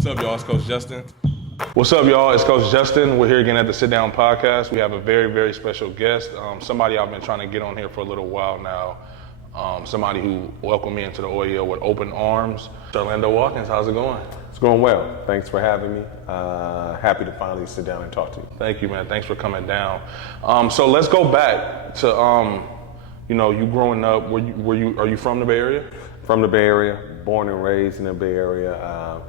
What's up, y'all? It's Coach Justin. What's up, y'all? It's Coach Justin. We're here again at the Sit Down Podcast. We have a very, very special guest. Somebody I've been trying to get on here for a little while now. Somebody who welcomed me into the OEL with open arms. Coach Watkins, how's it going? It's going well. Thanks for having me. Happy to finally sit down and talk to you. Thank you, man. Thanks for coming down. So let's go back to, you growing up. Are you from the Bay Area? From the Bay Area, born and raised in the Bay Area.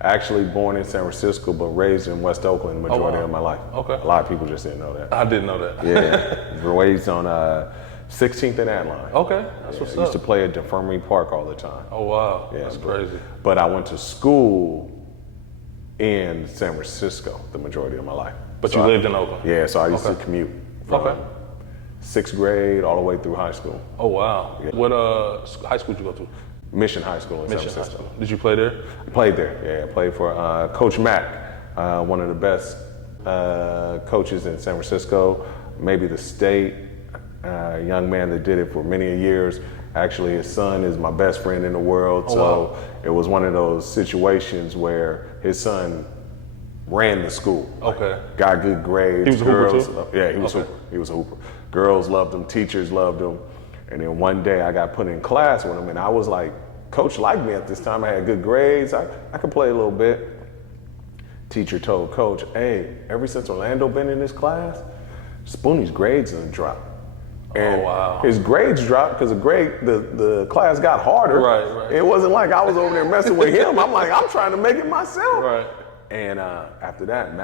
Actually born in San Francisco, but raised in West Oakland the majority of my life. Okay. A lot of people just didn't know that. I didn't know that. Yeah. Raised on 16th and Adeline. Okay, that's what's up. I used to play at Infirmary Park all the time. Oh, wow. Yeah, that's crazy. But I went to school in San Francisco the majority of my life. But you lived in Oakland? Yeah, so I used to commute from 6th grade all the way through high school. Oh, wow. Yeah. What high school did you go to? Mission High School in San Francisco. Did you play there? I played there, yeah. I played for Coach Mack, one of the best coaches in San Francisco, maybe the state. A young man that did it for many years. Actually, his son is my best friend in the world. Wow. It was one of those situations where his son ran the school. Okay. Got good grades. He was a hooper too? Yeah, he was a hooper. He was a hooper. Girls loved him, teachers loved him. And then one day I got put in class with him and I was like, Coach liked me at this time. I had good grades. I could play a little bit. Teacher told Coach, hey, ever since Orlando been in this class, Spoonie's grades done dropped. And his grades dropped because the class got harder. Right. It wasn't like I was over there messing with him. I'm like, I'm trying to make it myself. Right. And after that,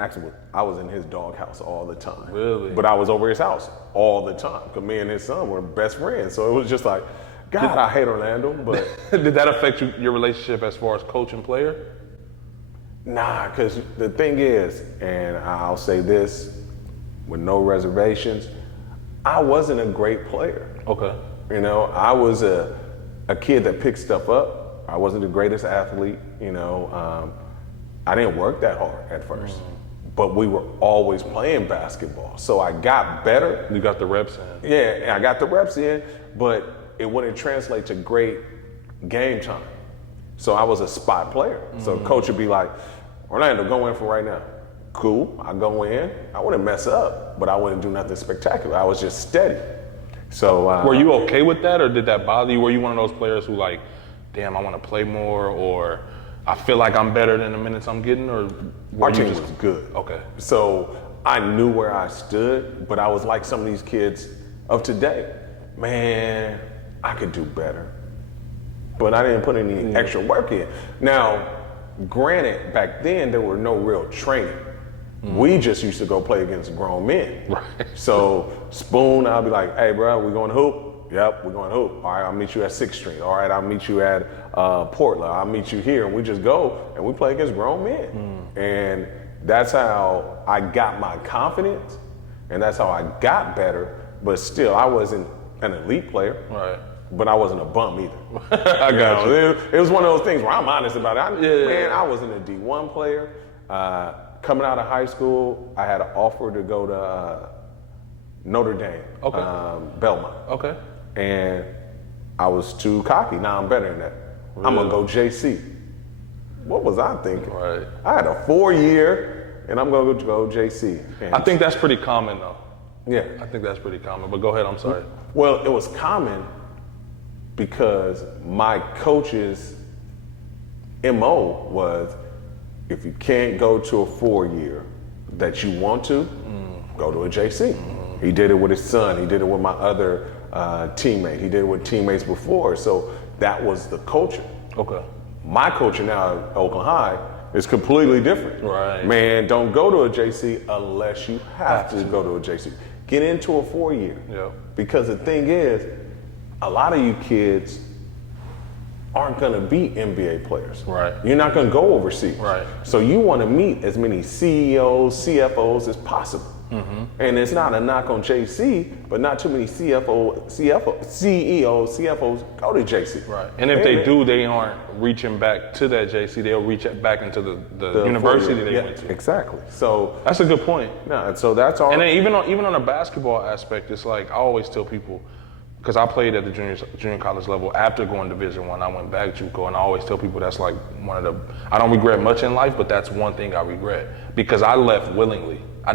I was in his doghouse all the time. Really? But I was over his house all the time because me and his son were best friends. So it was just like, God, I hate Orlando. But did that affect your relationship as far as coach and player? Nah, because the thing is, and I'll say this with no reservations, I wasn't a great player. Okay. I was a kid that picked stuff up. I wasn't the greatest athlete, I didn't work that hard at first, but we were always playing basketball. So I got better. You got the reps in. Yeah, I got the reps in, but it wouldn't translate to great game time. So I was a spot player. So coach would be like, Orlando, go in for right now. Cool, I go in. I wouldn't mess up, but I wouldn't do nothing spectacular. I was just steady. So were you okay with that, or did that bother you? Were you one of those players who like, damn, I want to play more, or I feel like I'm better than the minutes I'm getting, or our team was good. Okay. So I knew where I stood, but I was like some of these kids of today. Man, I could do better, but I didn't put any extra work in. Now, granted, back then there were no real training. We just used to go play against grown men. Right. So Spoon, I'll be like, hey, bro, we going to hoop? Yep, we're going to hoop. All right, I'll meet you at 6th Street. All right, I'll meet you at Portland. I'll meet you here. And we just go and we play against grown men. And that's how I got my confidence, and that's how I got better. But still, I wasn't an elite player. Right. But I wasn't a bum either. I got you. It was one of those things where I'm honest about it. Man, I wasn't a D1 player. Coming out of high school, I had an offer to go to Notre Dame, Belmont. Okay. And I was too cocky. Now I'm better than that. Really? I'm going to go JC. What was I thinking? Right. I had a 4-year, and I'm going to go JC. And I think that's pretty common, though. Yeah. I think that's pretty common, but go ahead, I'm sorry. Well, it was common because my coach's MO was, if you can't go to a 4-year that you want to, go to a JC. He did it with his son. He did it with my other teammate. He did it with teammates before. So that was the culture. Okay. My culture now at Oakland High is completely different. Right. Man, don't go to a JC unless you have to go to a JC. Get into a 4-year. Yeah. Because the thing is, a lot of you kids aren't going to be NBA players. Right. You're not going to go overseas. Right. So you want to meet as many CEOs, CFOs as possible. And it's not a knock on JC, but not too many CEOs, CFOs go to JC. Right. And if they do, they aren't reaching back to that JC. They'll reach back into the university they went to. Exactly. So that's a good point. No, so that's all. And then even on a basketball aspect, it's like I always tell people, because I played at the junior college level after going Division I went back JUCO, and I always tell people that's like one of the, I don't regret much in life, but that's one thing I regret, because I left willingly. I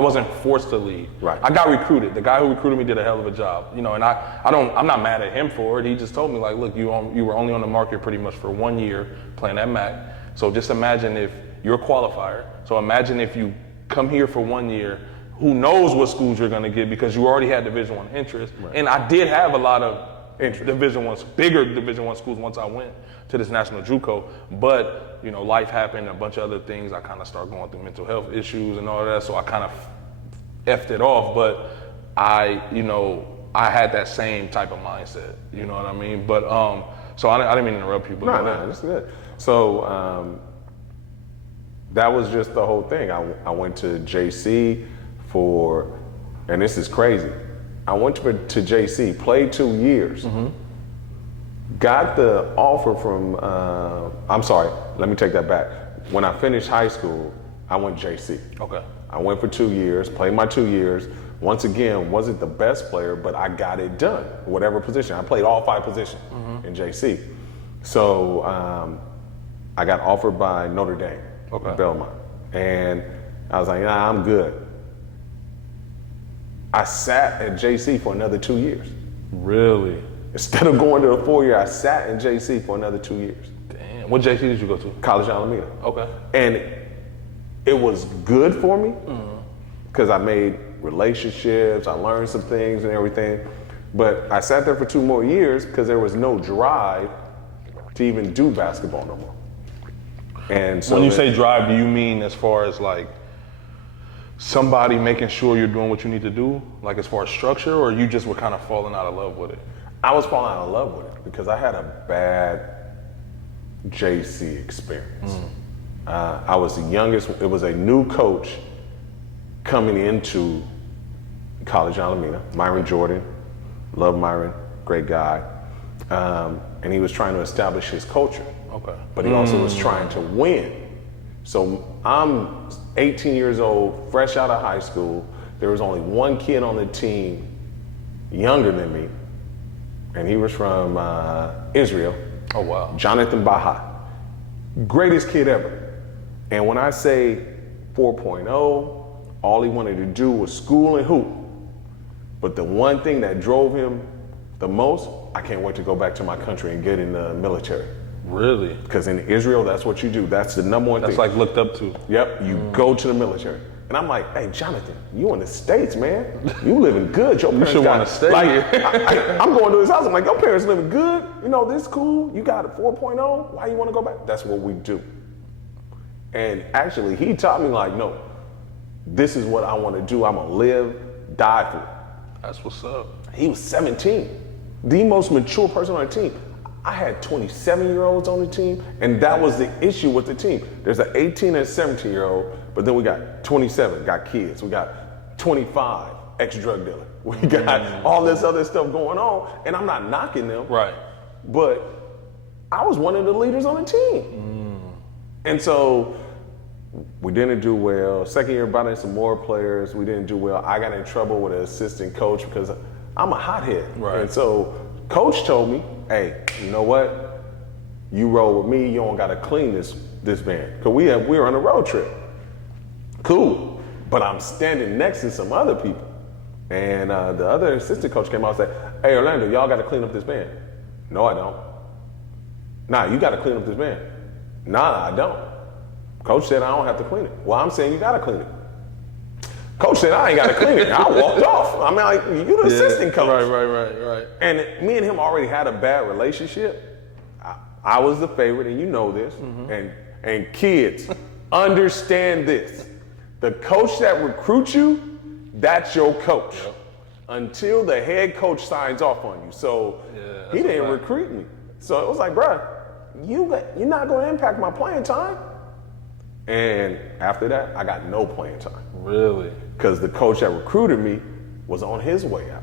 wasn't forced to leave. Right. I got recruited. The guy who recruited me did a hell of a job, and I'm not mad at him for it. He just told me, like, look, you were only on the market pretty much for 1 year playing at MAC. So just imagine if you're a qualifier. So imagine if you come here for 1 year, who knows what schools you're going to get, because you already had Division I interest. Right. And I did have a lot of bigger Division I schools once I went to this national JUCO, but life happened, a bunch of other things. I kind of started going through mental health issues and all that, so I kind of effed it off. But I had that same type of mindset. You know what I mean? But so I didn't mean to interrupt you. No, that's good. So that was just the whole thing. I went to JC for, and this is crazy, I went to JC, played 2 years, got the offer from, I'm sorry, let me take that back. When I finished high school, I went JC. Okay. I went for 2 years, played my 2 years. Once again, wasn't the best player, but I got it done, whatever position. I played all 5 positions in JC. So I got offered by Notre Dame, Belmont. And I was like, nah, I'm good. I sat at JC for another 2 years. Really? Instead of going to the 4 year, I sat in JC for another 2 years. Damn. What JC did you go to? College Alameda. Okay. And it was good for me because I made relationships, I learned some things and everything. But I sat there for 2 more years because there was no drive to even do basketball no more. And so when you say drive, do you mean as far as like somebody making sure you're doing what you need to do, like as far as structure, or you just were kind of falling out of love with it? I was falling out of love with it because I had a bad JC experience. I was the youngest. It was a new coach coming into College Alameda, Myron Jordan. Love Myron, great guy. And he was trying to establish his culture. Okay. But he also was trying to win. So I'm 18 years old, fresh out of high school. There was only one kid on the team younger than me, and he was from Israel. Oh, wow. Jonathan Baha. Greatest kid ever. And when I say 4.0, all he wanted to do was school and hoop. But the one thing that drove him the most, I can't wait to go back to my country and get in the military. Really? Because in Israel, that's what you do. That's the number one thing. That's like looked up to. Yep, you go to the military. And I'm like, hey, Jonathan, you in the States, man. You living good. Your parents should want to stay here. I'm going to his house. I'm like, your parents living good. This cool. You got a 4.0. Why you want to go back? That's what we do. And actually, he taught me like, no, this is what I want to do. I'm going to live, die for it. That's what's up. He was 17, the most mature person on the team. I had 27-year-olds on the team, and that was the issue with the team. There's an 18 and 17-year-old, but then we got 27, got kids. We got 25, ex-drug dealer. We got all this other stuff going on, and I'm not knocking them. Right. But I was one of the leaders on the team. And so we didn't do well. Second year, brought in some more players. We didn't do well. I got in trouble with an assistant coach because I'm a hothead. Right. And so coach told me, hey, you know what? You roll with me, you don't gotta clean this van. Because we were on a road trip. Cool. But I'm standing next to some other people. And the other assistant coach came out and said, hey, Orlando, y'all gotta clean up this van. No, I don't. Nah, you gotta clean up this van. Nah, I don't. Coach said I don't have to clean it. Well, I'm saying you gotta clean it. Coach said I ain't gotta clean it. I walked off. I mean, like, you the assistant coach. Right. And me and him already had a bad relationship. I was the favorite, and you know this. And kids, understand this. The coach that recruits you, that's your coach. Yep. Until the head coach signs off on you. So he didn't recruit me. So it was like, bruh, you're not gonna impact my playing time. And after that, I got no playing time. Really? Because the coach that recruited me was on his way out.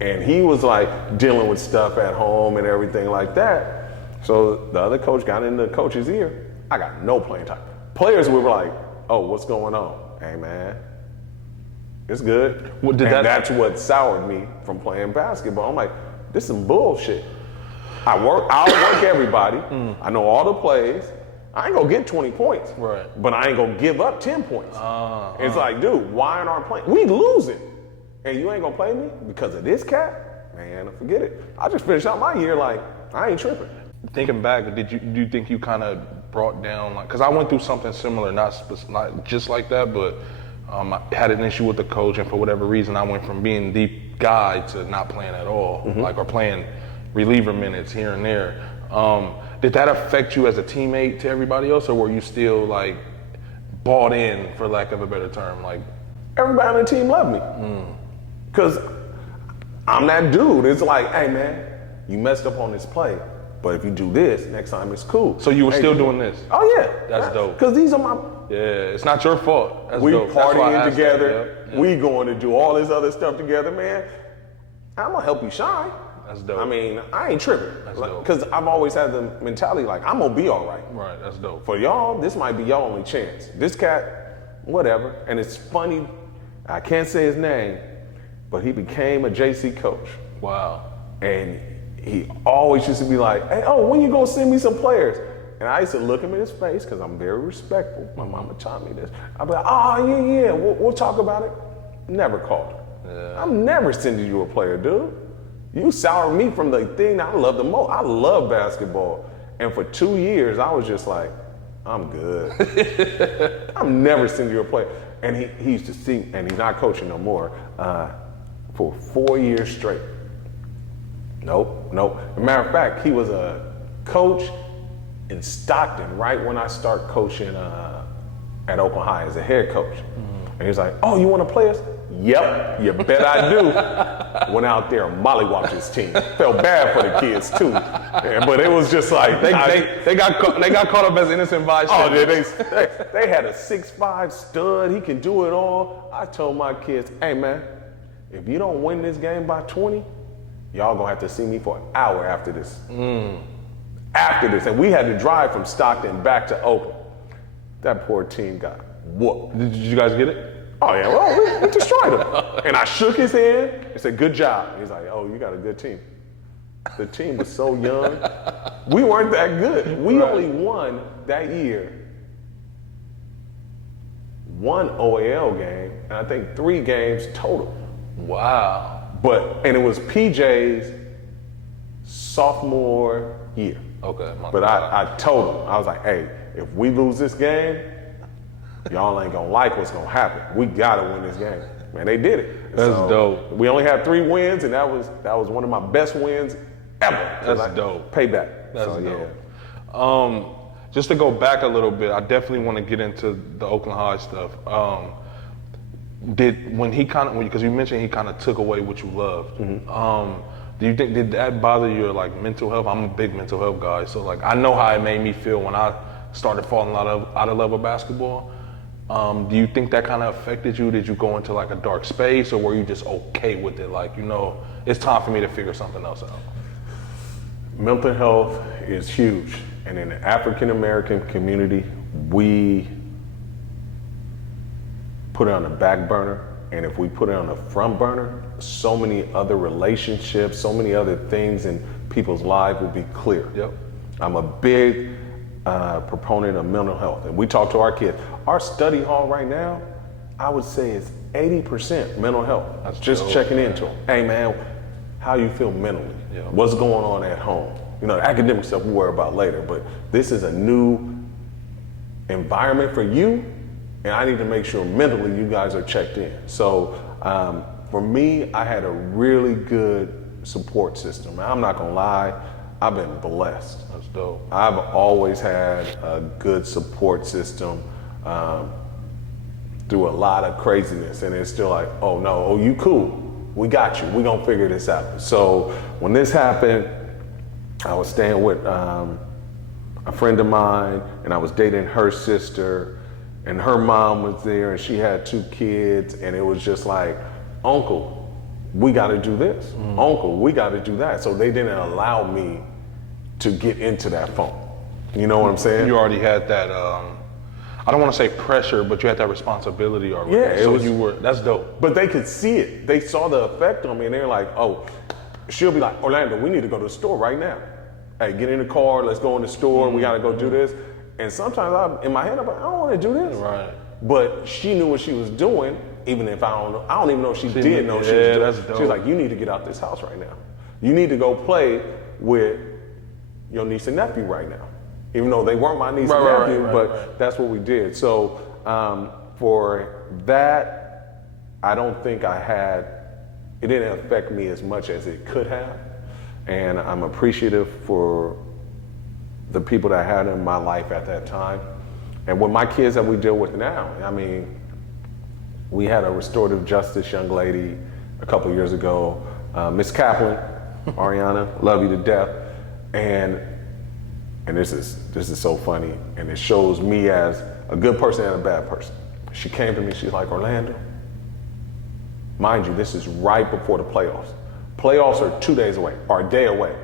And he was like dealing with stuff at home and everything like that. So the other coach got in the coach's ear. I got no playing time. Players were like, oh, what's going on? Hey, man. It's good. Well, That's what soured me from playing basketball. I'm like, this is some bullshit. I'll work everybody. I know all the plays. I ain't gonna get 20 points. Right. But I ain't gonna give up 10 points. It's like, dude, why aren't our playing? We losing. And you ain't gonna play me because of this cat? Man, forget it. I just finished out my year like, I ain't tripping. Thinking back, do you think you kind of brought down, like, because I went through something similar, not just like that, but I had an issue with the coach, and for whatever reason, I went from being the guy to not playing at all, like, or playing reliever minutes here and there. Did that affect you as a teammate to everybody else, or were you still, like, bought in, for lack of a better term? Like, everybody on the team loved me. Because I'm that dude. It's like, hey, man, you messed up on this play, but if you do this, next time it's cool. So you were still doing this? Oh, yeah. That's dope. Because these are my... Yeah, it's not your fault. That's we dope. partying together. Yeah. We going to do all this other stuff together, man. I'm going to help you shine. That's dope. I mean, I ain't tripping. That's dope. Because I've always had the mentality like, I'm going to be all right. Right, that's dope. For y'all, this might be your only chance. This cat, whatever. And it's funny, I can't say his name, but he became a JC coach. Wow. And he always used to be like, hey, oh, when you gonna send me some players? And I used to look him in his face, because I'm very respectful. My mama taught me this. I'd be like, oh, yeah, we'll talk about it. Never called her. Yeah. I'm never sending you a player, dude. You soured me from the thing I love the most. I love basketball. And for 2 years, I was just like, I'm good. I'm never sending you a player. And he used to see, and he's not coaching no more, for 4 years straight. Nope. As a matter of fact, he was a coach in Stockton right when I start coaching at Oakland High as a head coach. And he was like, oh, you want to play us? Yep, you bet I do. Went out there and mollywopped his team. Felt bad for the kids too. Yeah, but it was just like they got caught up as innocent bystanders. Oh, they had a 6'5" stud. He can do it all. I told my kids, hey man, if you don't win this game by 20, y'all gonna have to see me for an hour after this. After this, and we had to drive from Stockton back to Oakland. That poor team got whooped. Did you guys get it? Oh yeah, well, we destroyed him. And I shook his hand and said, good job. He's like, oh, you got a good team. The team was so young. We weren't that good. We only won that year 1 OAL game, and I think 3 games total. Wow. And it was PJ's sophomore year. Okay. But I told him, I was like, hey, if we lose this game, y'all ain't gonna like what's gonna happen. We gotta win this game. Man, they did it. That's dope. We only had 3 wins, and that was one of my best wins ever. That's dope. Payback. That's dope. Yeah. Just to go back a little bit, I definitely want to get into the Oakland High stuff. Because you mentioned he kind of took away what you loved. Do you think, did that bother your like mental health? I'm a big mental health guy, so like I know how it made me feel when I started falling out of love with basketball. Do you think that kind of affected you? Did you go into like a dark space, or were you just okay with it? Like, it's time for me to figure something else out. Mental health is huge, and in the African American community, we put it on the back burner, and if we put it on the front burner, so many other relationships, so many other things in people's lives will be clear. Yep. I'm a big proponent of mental health, and we talk to our kids. Our study hall right now, I would say is 80% mental health. That's just dope. Checking into them. Hey man, how you feel mentally? Yeah. What's going on at home? The academic stuff we worry about later, but this is a new environment for you, and I need to make sure mentally you guys are checked in. So for me, I had a really good support system. I'm not gonna lie, I've been blessed. That's dope. I've always had a good support system through a lot of craziness, and it's still like, oh no, oh you cool, we got you, we gonna figure this out. So when this happened, I was staying with a friend of mine, and I was dating her sister, and her mom was there, and she had 2 kids, and it was just like, Uncle, we gotta do this. Uncle, we gotta do that. So they didn't allow me to get into that phone. You know what I'm saying? You already had that, I don't want to say pressure, but you had that responsibility already. Yeah, that's dope. But they could see it. They saw the effect on me, and they're like, oh, she'll be like, Orlando, we need to go to the store right now. Hey, get in the car, let's go in the store, we gotta go do this. And sometimes in my head, I'm like, I don't wanna do this. Right. But she knew what she was doing, even if I don't know. I don't even know if she did know what she was doing. That's dope. She was like, you need to get out this house right now. You need to go play with your niece and nephew right now. Even though they weren't my niece and nephew, but that's what we did. So for that, I don't think it didn't affect me as much as it could have. And I'm appreciative for the people that I had in my life at that time. And with my kids that we deal with now, I mean, we had a restorative justice young lady a couple years ago, Miss Kaplan, Ariana, love you to death. And this is so funny, and it shows me as a good person and a bad person. She came to me, she's like, Orlando, mind you, this is right before the playoffs. Playoffs are 2 days away, or a day away.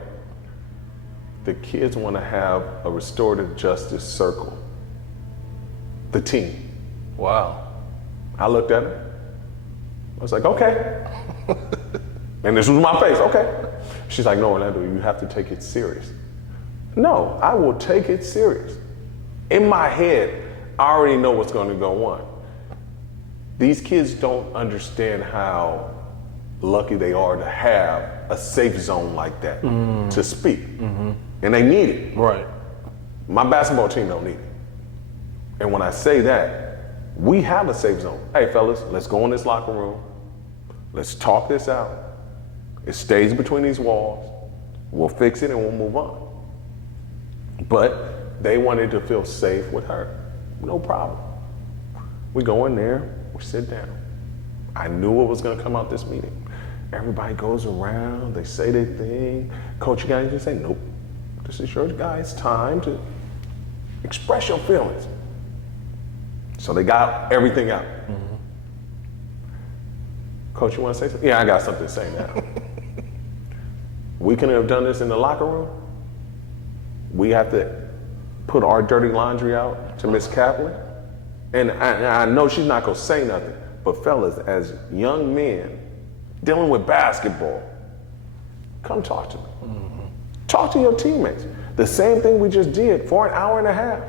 The kids want to have a restorative justice circle. The team. Wow. I looked at her. I was like, okay. And this was my face, okay. She's like, no, Orlando, you have to take it serious. No, I will take it serious. In my head, I already know what's going to go on. These kids don't understand how lucky they are to have a safe zone like that to speak. And they need it. Right. My basketball team don't need it. And when I say that, we have a safe zone. Hey, fellas, let's go in this locker room. Let's talk this out. It stays between these walls. We'll fix it and we'll move on. But they wanted to feel safe with her. No problem. We go in there, we sit down. I knew what was gonna come out this meeting. Everybody goes around, they say their thing. Coach, you got anything to say? Nope. This is your guys' time to express your feelings. So they got everything out. Coach, you wanna say something? Yeah, I got something to say now. We couldn't have done this in the locker room. We have to put our dirty laundry out to Miss Kaplan. And I know she's not gonna say nothing, but fellas, as young men dealing with basketball, come talk to me. Talk to your teammates. The same thing we just did for an hour and a half.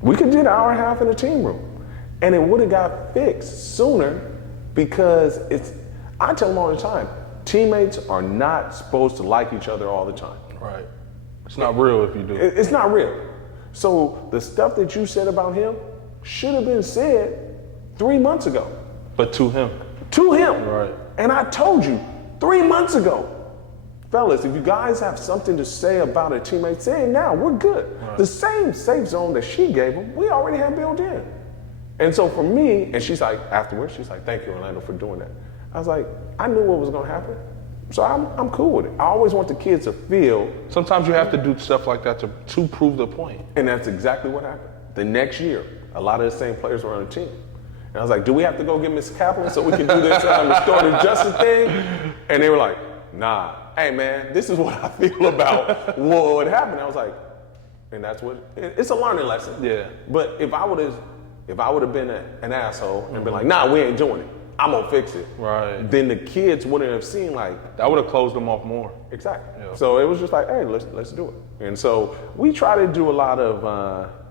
We could do an hour and a half in the team room, and it would have got fixed sooner because I tell them all the time, teammates are not supposed to like each other all the time. Right. It's not real if you do. It's not real. So the stuff that you said about him should have been said 3 months ago. But to him. To him. Right. And I told you 3 months ago, fellas, if you guys have something to say about a teammate, say it now, we're good. Right. The same safe zone that she gave him, we already have built in. And so for me, and she's like, afterwards, she's like, thank you, Orlando, for doing that. I was like, I knew what was gonna happen. So I'm cool with it. I always want the kids to feel. Sometimes you have to do stuff like that to prove the point. And that's exactly what happened. The next year, a lot of the same players were on the team. And I was like, do we have to go get Miss Kaplan so we can do this restorative justice thing? And they were like, nah, hey man, this is what I feel about what happened. I was like, and that's what, it's a learning lesson. Yeah. But if I would have been an asshole and been like, nah, we ain't doing it, I'm gonna fix it. Right. Then the kids wouldn't have seen like. That would have closed them off more. Exactly. Yeah. So it was just like, hey, let's do it. And so we try to do a lot of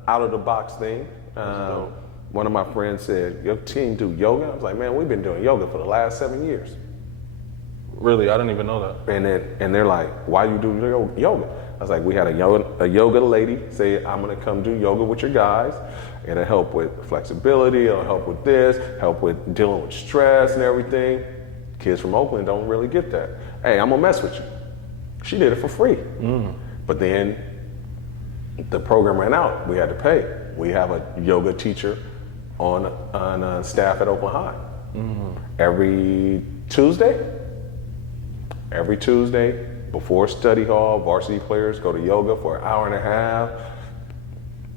out of the box thing. One of my friends said, your team do yoga? I was like, man, we've been doing yoga for the last 7 years. Really? I didn't even know that. And they're like, why you do yoga? I was like, we had a yoga lady say, I'm gonna come do yoga with your guys. It'll help with flexibility, it'll help with this, help with dealing with stress and everything. Kids from Oakland don't really get that. Hey, I'm gonna mess with you. She did it for free. But then the program ran out, we had to pay. We have a yoga teacher on staff at Oakland High. Every Tuesday before study hall, varsity players go to yoga for an hour and a half.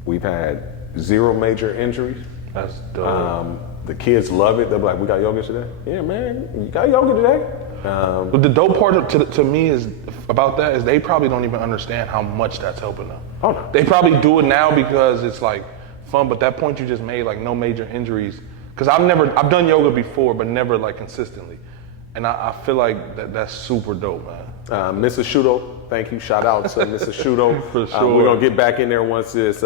We've had 0 major injuries. That's dope. The kids love it. They'll be like, we got yoga today? Yeah, man, you got yoga today? But the dope part to me is about that is they probably don't even understand how much that's helping them. Oh no. They probably do it now because it's like fun. But that point you just made, like no major injuries, because I've done yoga before, but never like consistently. And I feel like that's super dope, man. Mrs. Shudo, thank you. Shout out to Mrs. Shudo. For sure. We're gonna get back in there once this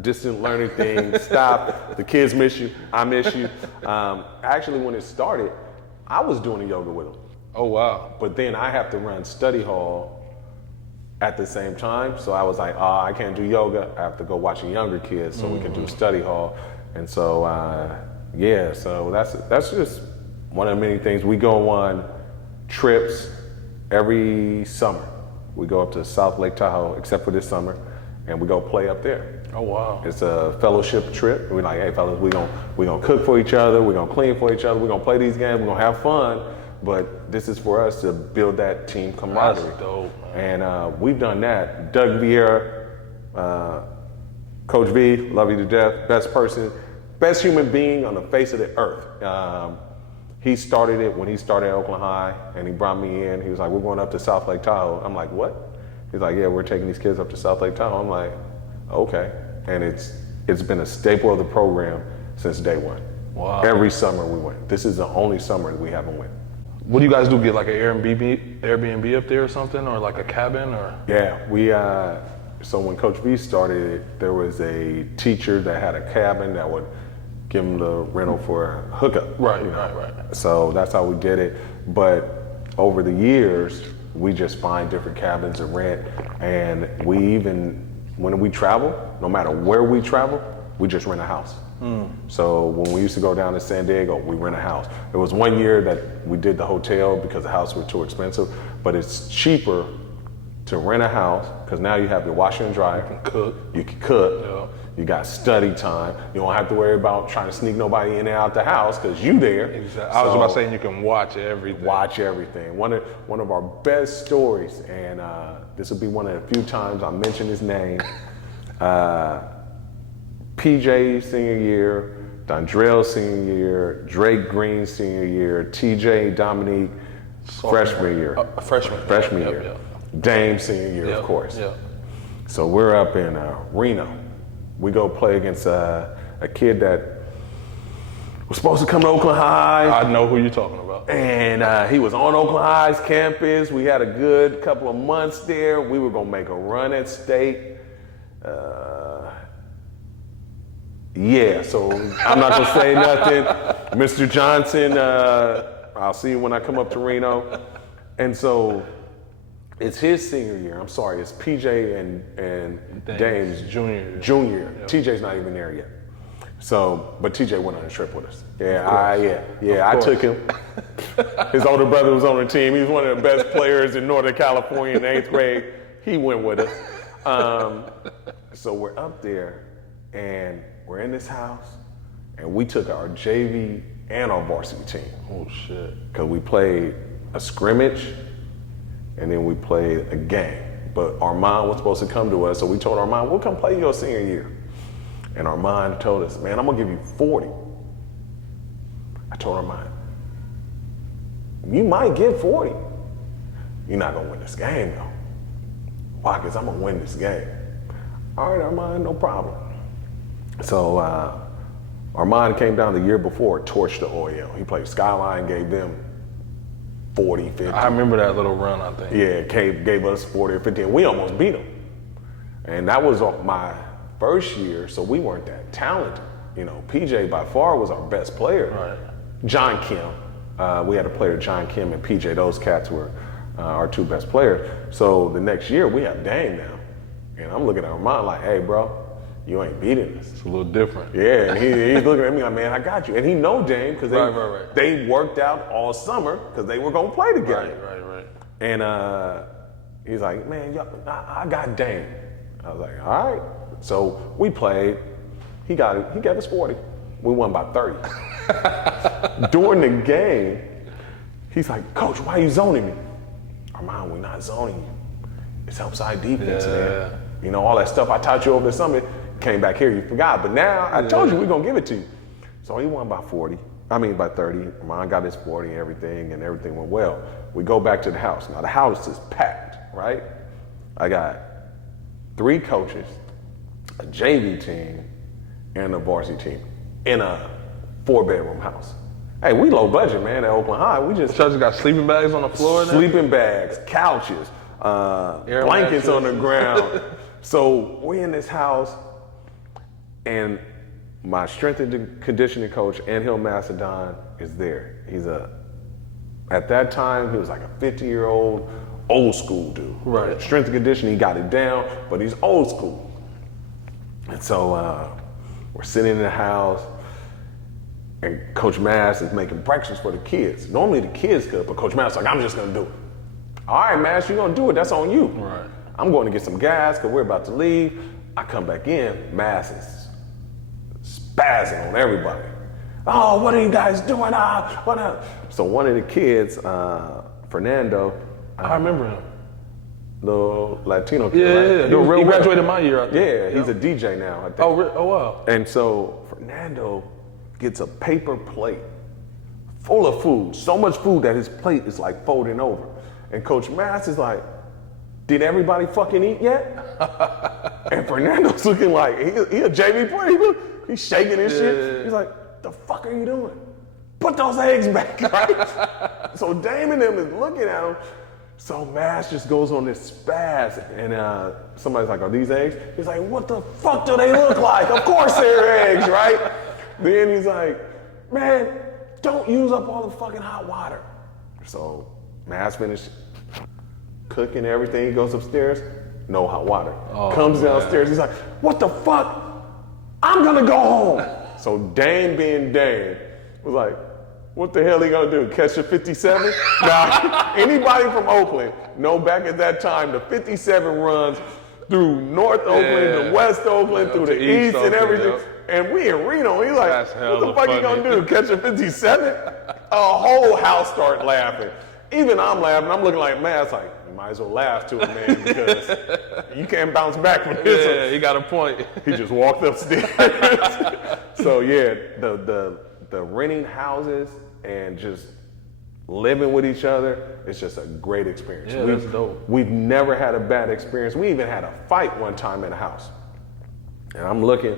distant learning thing stop. The kids miss you. I miss you. Actually, when it started, I was doing the yoga with them. Oh wow. But then I have to run study hall at the same time. So I was like, I can't do yoga. I have to go watch the younger kids so we can do study hall. And so, so that's just one of the many things. We go on trips every summer. We go up to South Lake Tahoe, except for this summer, and we go play up there. Oh wow. It's a fellowship trip. We're like, hey fellas, we gonna cook for each other, we're gonna clean for each other, we're gonna play these games, we're gonna have fun, but this is for us to build that team camaraderie. That's dope, man. And we've done that. Doug Vieira, Coach V, love you to death, best person, best human being on the face of the earth. He started it when he started at Oakland High, and he brought me in. He was like, we're going up to South Lake Tahoe. I'm like, what? He's like, yeah, we're taking these kids up to South Lake Tahoe. I'm like, okay. And it's been a staple of the program since day one. Wow. Every summer we went. This is the only summer we haven't went. What do you guys do? Get like an Airbnb up there or something, or like a cabin, or? Yeah, we. So when Coach V started it, there was a teacher that had a cabin that would give them the rental for a hookup. Right, you know? right. So that's how we did it. But over the years, we just find different cabins to rent, and we even, when we travel, no matter where we travel, we just rent a house. So when we used to go down to San Diego, we rent a house. There was one year that we did the hotel because the house was too expensive, but it's cheaper to rent a house because now you have your washer and dryer. You can cook. Yeah. You got study time. You don't have to worry about trying to sneak nobody in and out the house because you there. Exactly. I was about saying you can watch everything. Watch everything. One of our best stories, and this will be one of the few times I mention his name. PJ senior year, Dondrell senior year, Drake Green senior year, TJ Dominique freshman year. Freshman year. Yep. Dame senior year, of course. Yep. So we're up in Reno. We go play against a kid that was supposed to come to Oakland High. I know who you're talking about. And he was on Oakland High's campus. We had a good couple of months there. We were gonna make a run at state. So I'm not gonna say nothing. Mr. Johnson, I'll see you when I come up to Reno. And so it's his senior year. I'm sorry, it's PJ and Dame's junior. Yep. TJ's not even there yet. So, but TJ went on a trip with us. I took him. His older brother was on the team. He was one of the best players in Northern California in the 8th grade. He went with us. So we're up there, and we're in this house, and we took our JV and our varsity team. Oh shit. Because we played a scrimmage, and then we played a game. But Armand was supposed to come to us, so we told Armand, we'll come play your senior year. And Armand told us, man, I'm gonna give you 40. I told Armand, you might get 40. You're not gonna win this game though. Watkins, I'm gonna win this game. All right, Armand, no problem. So Armand came down the year before, torched the OEL. He played Skyline, gave them 40, 50. I remember that little run, I think. Yeah, gave us 40 or 50, and we almost beat them. And that was my first year, so we weren't that talented. You know, PJ by far was our best player. Right. John Kim, we had a player, John Kim and PJ, those cats were our two best players. So the next year we have Dame now. And I'm looking at Armand like, hey bro, you ain't beating us. It's a little different. Yeah, and he's looking at me like, man, I got you. And he know Dame because Right. they worked out all summer because they were gonna play together. Right. And he's like, man, I got Dame. I was like, all right. So we played. He got it. He gave us 40. We won by 30. During the game, he's like, Coach, why are you zoning me? Armand, we're not zoning you. It's outside defense, man. You know, all that stuff I taught you over the summer came back here, you forgot. But now I told you we're gonna give it to you. So he won by 40. I mean by 30. Armand got his 40 and everything went well. We go back to the house. Now the house is packed, right? I got 3 coaches, a JV team, and a varsity team in a 4-bedroom house. Hey, we low budget, man, at Oakland High. We just got sleeping bags on the floor. Sleeping bags, couches, blankets on the ground. So we're in this house, and my strength and conditioning coach, Angel Macedon, is there. At that time, he was like a 50-year-old, old school dude. Right. Strength and conditioning, he got it down, but he's old school. And so we're sitting in the house, and Coach Mass is making breakfast for the kids. Normally the kids could, but Coach Mass is like, I'm just gonna do it. All right, Mass, you're gonna do it, that's on you. Right. I'm going to get some gas, because we're about to leave. I come back in, Mass is spazzing on everybody. Oh, what are you guys doing? What up? So one of the kids, Fernando. I remember him. The Latino kid, right? He graduated my year, I think. Yeah, he's a DJ now, I think. Oh, wow. And so Fernando gets a paper plate full of food, so much food that his plate is like folding over. And Coach Mass is like, did everybody fucking eat yet? And Fernando's looking like, he a JV player, he's shaking his shit. He's like, the fuck are you doing? Put those eggs back, right? So Damian and them is looking at him. So Mass just goes on this spaz, and somebody's like, are these eggs? He's like, what the fuck do they look like? Of course they're eggs, right? Then he's like, man, don't use up all the fucking hot water. So Mass finished cooking everything, he goes upstairs, no hot water. Comes downstairs, he's like, what the fuck? I'm gonna go home. So Dame being Dame was like, what the hell he gonna do, catch a 57? Now, anybody from Oakland know back at that time, the 57 runs through North Oakland to West Oakland, through the East and everything. Yep. And we in Reno, he's like, what the fuck you gonna do, catch a 57? A whole house start laughing. Even I'm laughing, I'm looking like, man, it's like, you might as well laugh to it, man, because you can't bounce back from this. Yeah, he got a point. He just walked upstairs. So yeah, the renting houses and just living with each other, it's just a great experience. Yeah, that's dope. We've never had a bad experience. We even had a fight one time in the house. And I'm looking,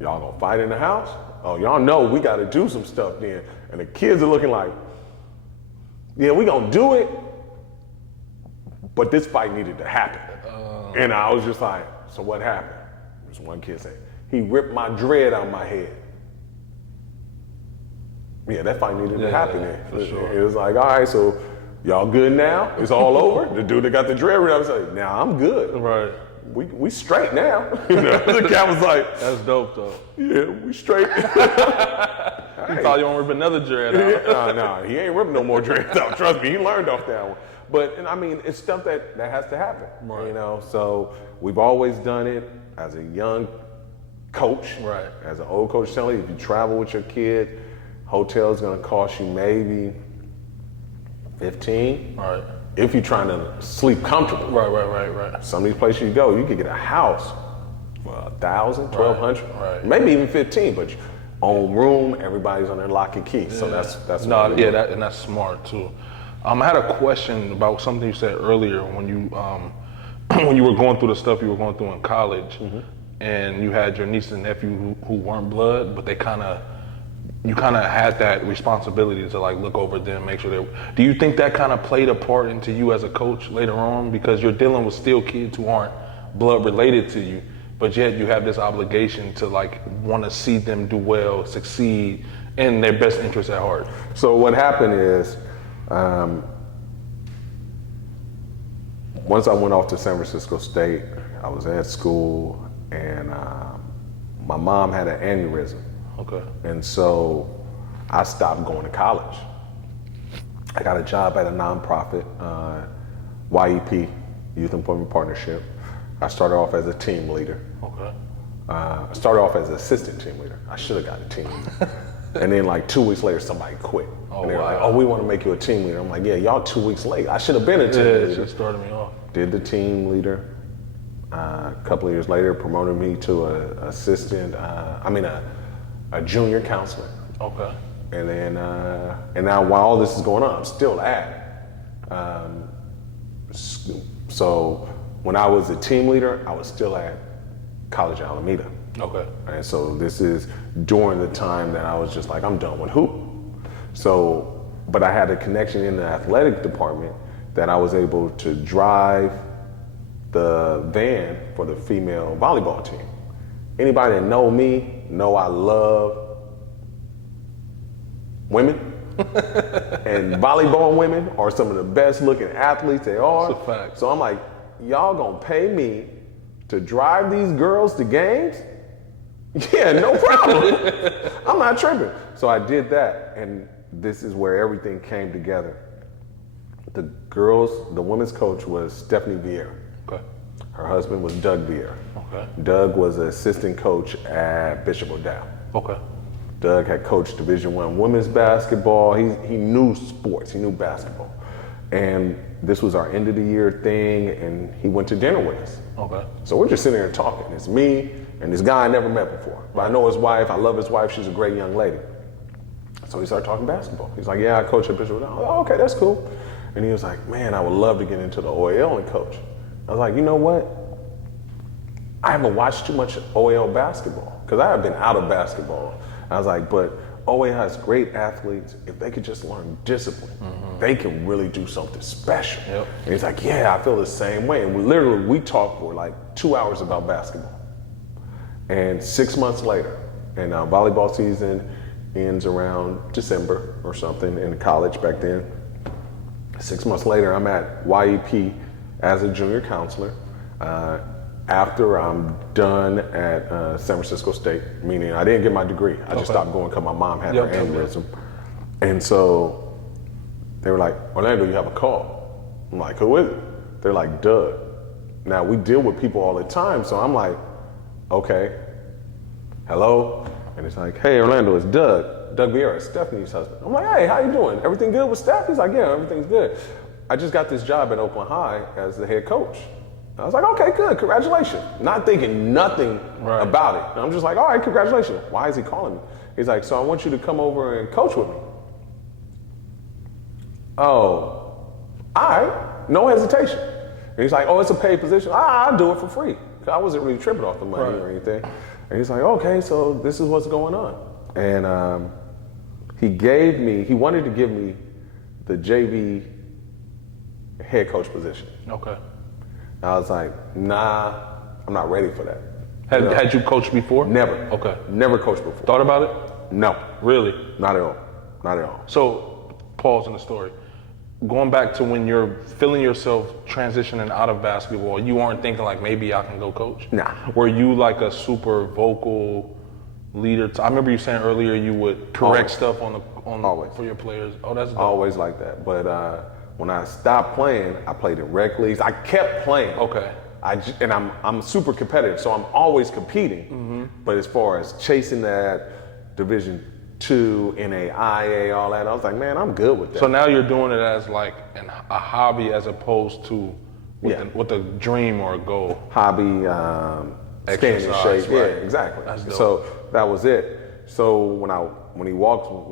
y'all gonna fight in the house? Oh, y'all know we gotta do some stuff then. And the kids are looking like, yeah, we gonna do it, but this fight needed to happen. And I was just like, so what happened? There's one kid saying, he ripped my dread out of my head. Yeah, that fight needed to happen then. For sure. It was like, all right, so y'all good now? It's all over? The dude that got the dread ripped out, I was like, nah, I'm good. Right. We straight now. You know, the cat was like, that's dope though. Yeah, we straight. He thought you want to rip another dread out. No, he ain't ripping no more dreads out. Trust me, he learned off that one. But and I mean, it's stuff that has to happen. Right. You know, so we've always done it as a young coach. Right. As an old coach telling you, if you travel with your kid, hotel's gonna cost you maybe $15. Right. If you're trying to sleep comfortable. Right. Some of these places you go, you could get a house for $1,000, $1,200, right. maybe even $15, but own room, everybody's on their lock and key. So that's no, yeah, and that's smart too. I had a question about something you said earlier when you when you were going through the stuff you were going through in college, and you had your niece and nephew who weren't blood, but you kind of had that responsibility to like look over them, make sure they. Do you think that kind of played a part into you as a coach later on, because you're dealing with still kids who aren't blood related to you, but yet you have this obligation to like want to see them do well, succeed, and their best interests at heart? So what happened is, once I went off to San Francisco State, I was at school, and my mom had an aneurysm. Okay. And so I stopped going to college. I got a job at a nonprofit, YEP, Youth Employment Partnership. I started off as a team leader. Okay. I started off as an assistant team leader. I should have got a team leader. And then like 2 weeks later, somebody quit. And they were like, oh, we want to make you a team leader. I'm like, yeah, y'all 2 weeks late. I should have been a team leader. Yeah, it just started me off. Did the team leader. A couple of years later, promoted me to a junior counselor. Okay. And then, and now while all this is going on, I'm still at. So when I was a team leader, I was still at College of Alameda. Okay. And so this is during the time that I was just like, I'm done with hoop. So, but I had a connection in the athletic department that I was able to drive the van for the female volleyball team. Anybody that know me know I love women. And volleyball women are some of the best looking athletes they are. That's a fact. So I'm like, y'all gonna pay me to drive these girls to games? Yeah, no problem. I'm not tripping. So I did that, and this is where everything came together. The women's coach was Stephanie Vieira. Okay. Her husband was Doug Vieira. Okay. Doug was an assistant coach at Bishop O'Dowd. Okay. Doug had coached Division I women's basketball. He knew sports, he knew basketball. And this was our end of the year thing, and he went to dinner with us. Okay. So we're just sitting there talking. It's me and this guy I never met before. But I know his wife, I love his wife, she's a great young lady. So we started talking basketball. He's like, yeah, I coach at Bishop. Oh, okay, that's cool. And he was like, man, I would love to get into the OAL and coach. I was like, you know what? I haven't watched too much OAL basketball because I have been out of basketball. I was like, but OAL has great athletes. If they could just learn discipline, they can really do something special. Yep. And he's like, yeah, I feel the same way. And we talked for like 2 hours about basketball. And 6 months later, and volleyball season ends around December or something in college back then. 6 months later, I'm at YEP as a junior counselor. After I'm done at San Francisco State, meaning I didn't get my degree. I just stopped going because my mom had her aneurysm. And so they were like, Orlando, you have a call. I'm like, who is it? They're like, Doug. Now, we deal with people all the time, so I'm like, okay, hello? And it's like, hey, Orlando, it's Doug. Doug Vieira, Stephanie's husband. I'm like, hey, how you doing? Everything good with Steph? He's like, yeah, everything's good. I just got this job at Oakland High as the head coach. I was like, okay, good, congratulations. Not thinking nothing about it. And I'm just like, all right, congratulations. Why is he calling me? He's like, so I want you to come over and coach with me. Oh, all right, no hesitation. And he's like, oh, it's a paid position. I'll do it for free. I wasn't really tripping off the money or anything. And he's like, okay, so this is what's going on. And he wanted to give me the JV head coach position. Okay. I was like, nah, I'm not ready for that. Had you coached before? Never. Okay. Never coached before. Thought about it? No. Really? Not at all. Not at all. So, pause in the story. Going back to when you're feeling yourself transitioning out of basketball, you weren't thinking like, maybe I can go coach? Nah. Were you like a super vocal leader? I remember you saying earlier you would correct stuff for your players. Oh, that's dope. Always like that. But when I stopped playing, I played in rec leagues. I kept playing. Okay. And I'm super competitive, so I'm always competing. But as far as chasing that Division II, NAIA, all that, I was like, man, I'm good with that. So now you're doing it as like a hobby as opposed to with a dream or a goal. Hobby, staying in Exercise, shape. right. Yeah, exactly. That's dope. So that was it. So when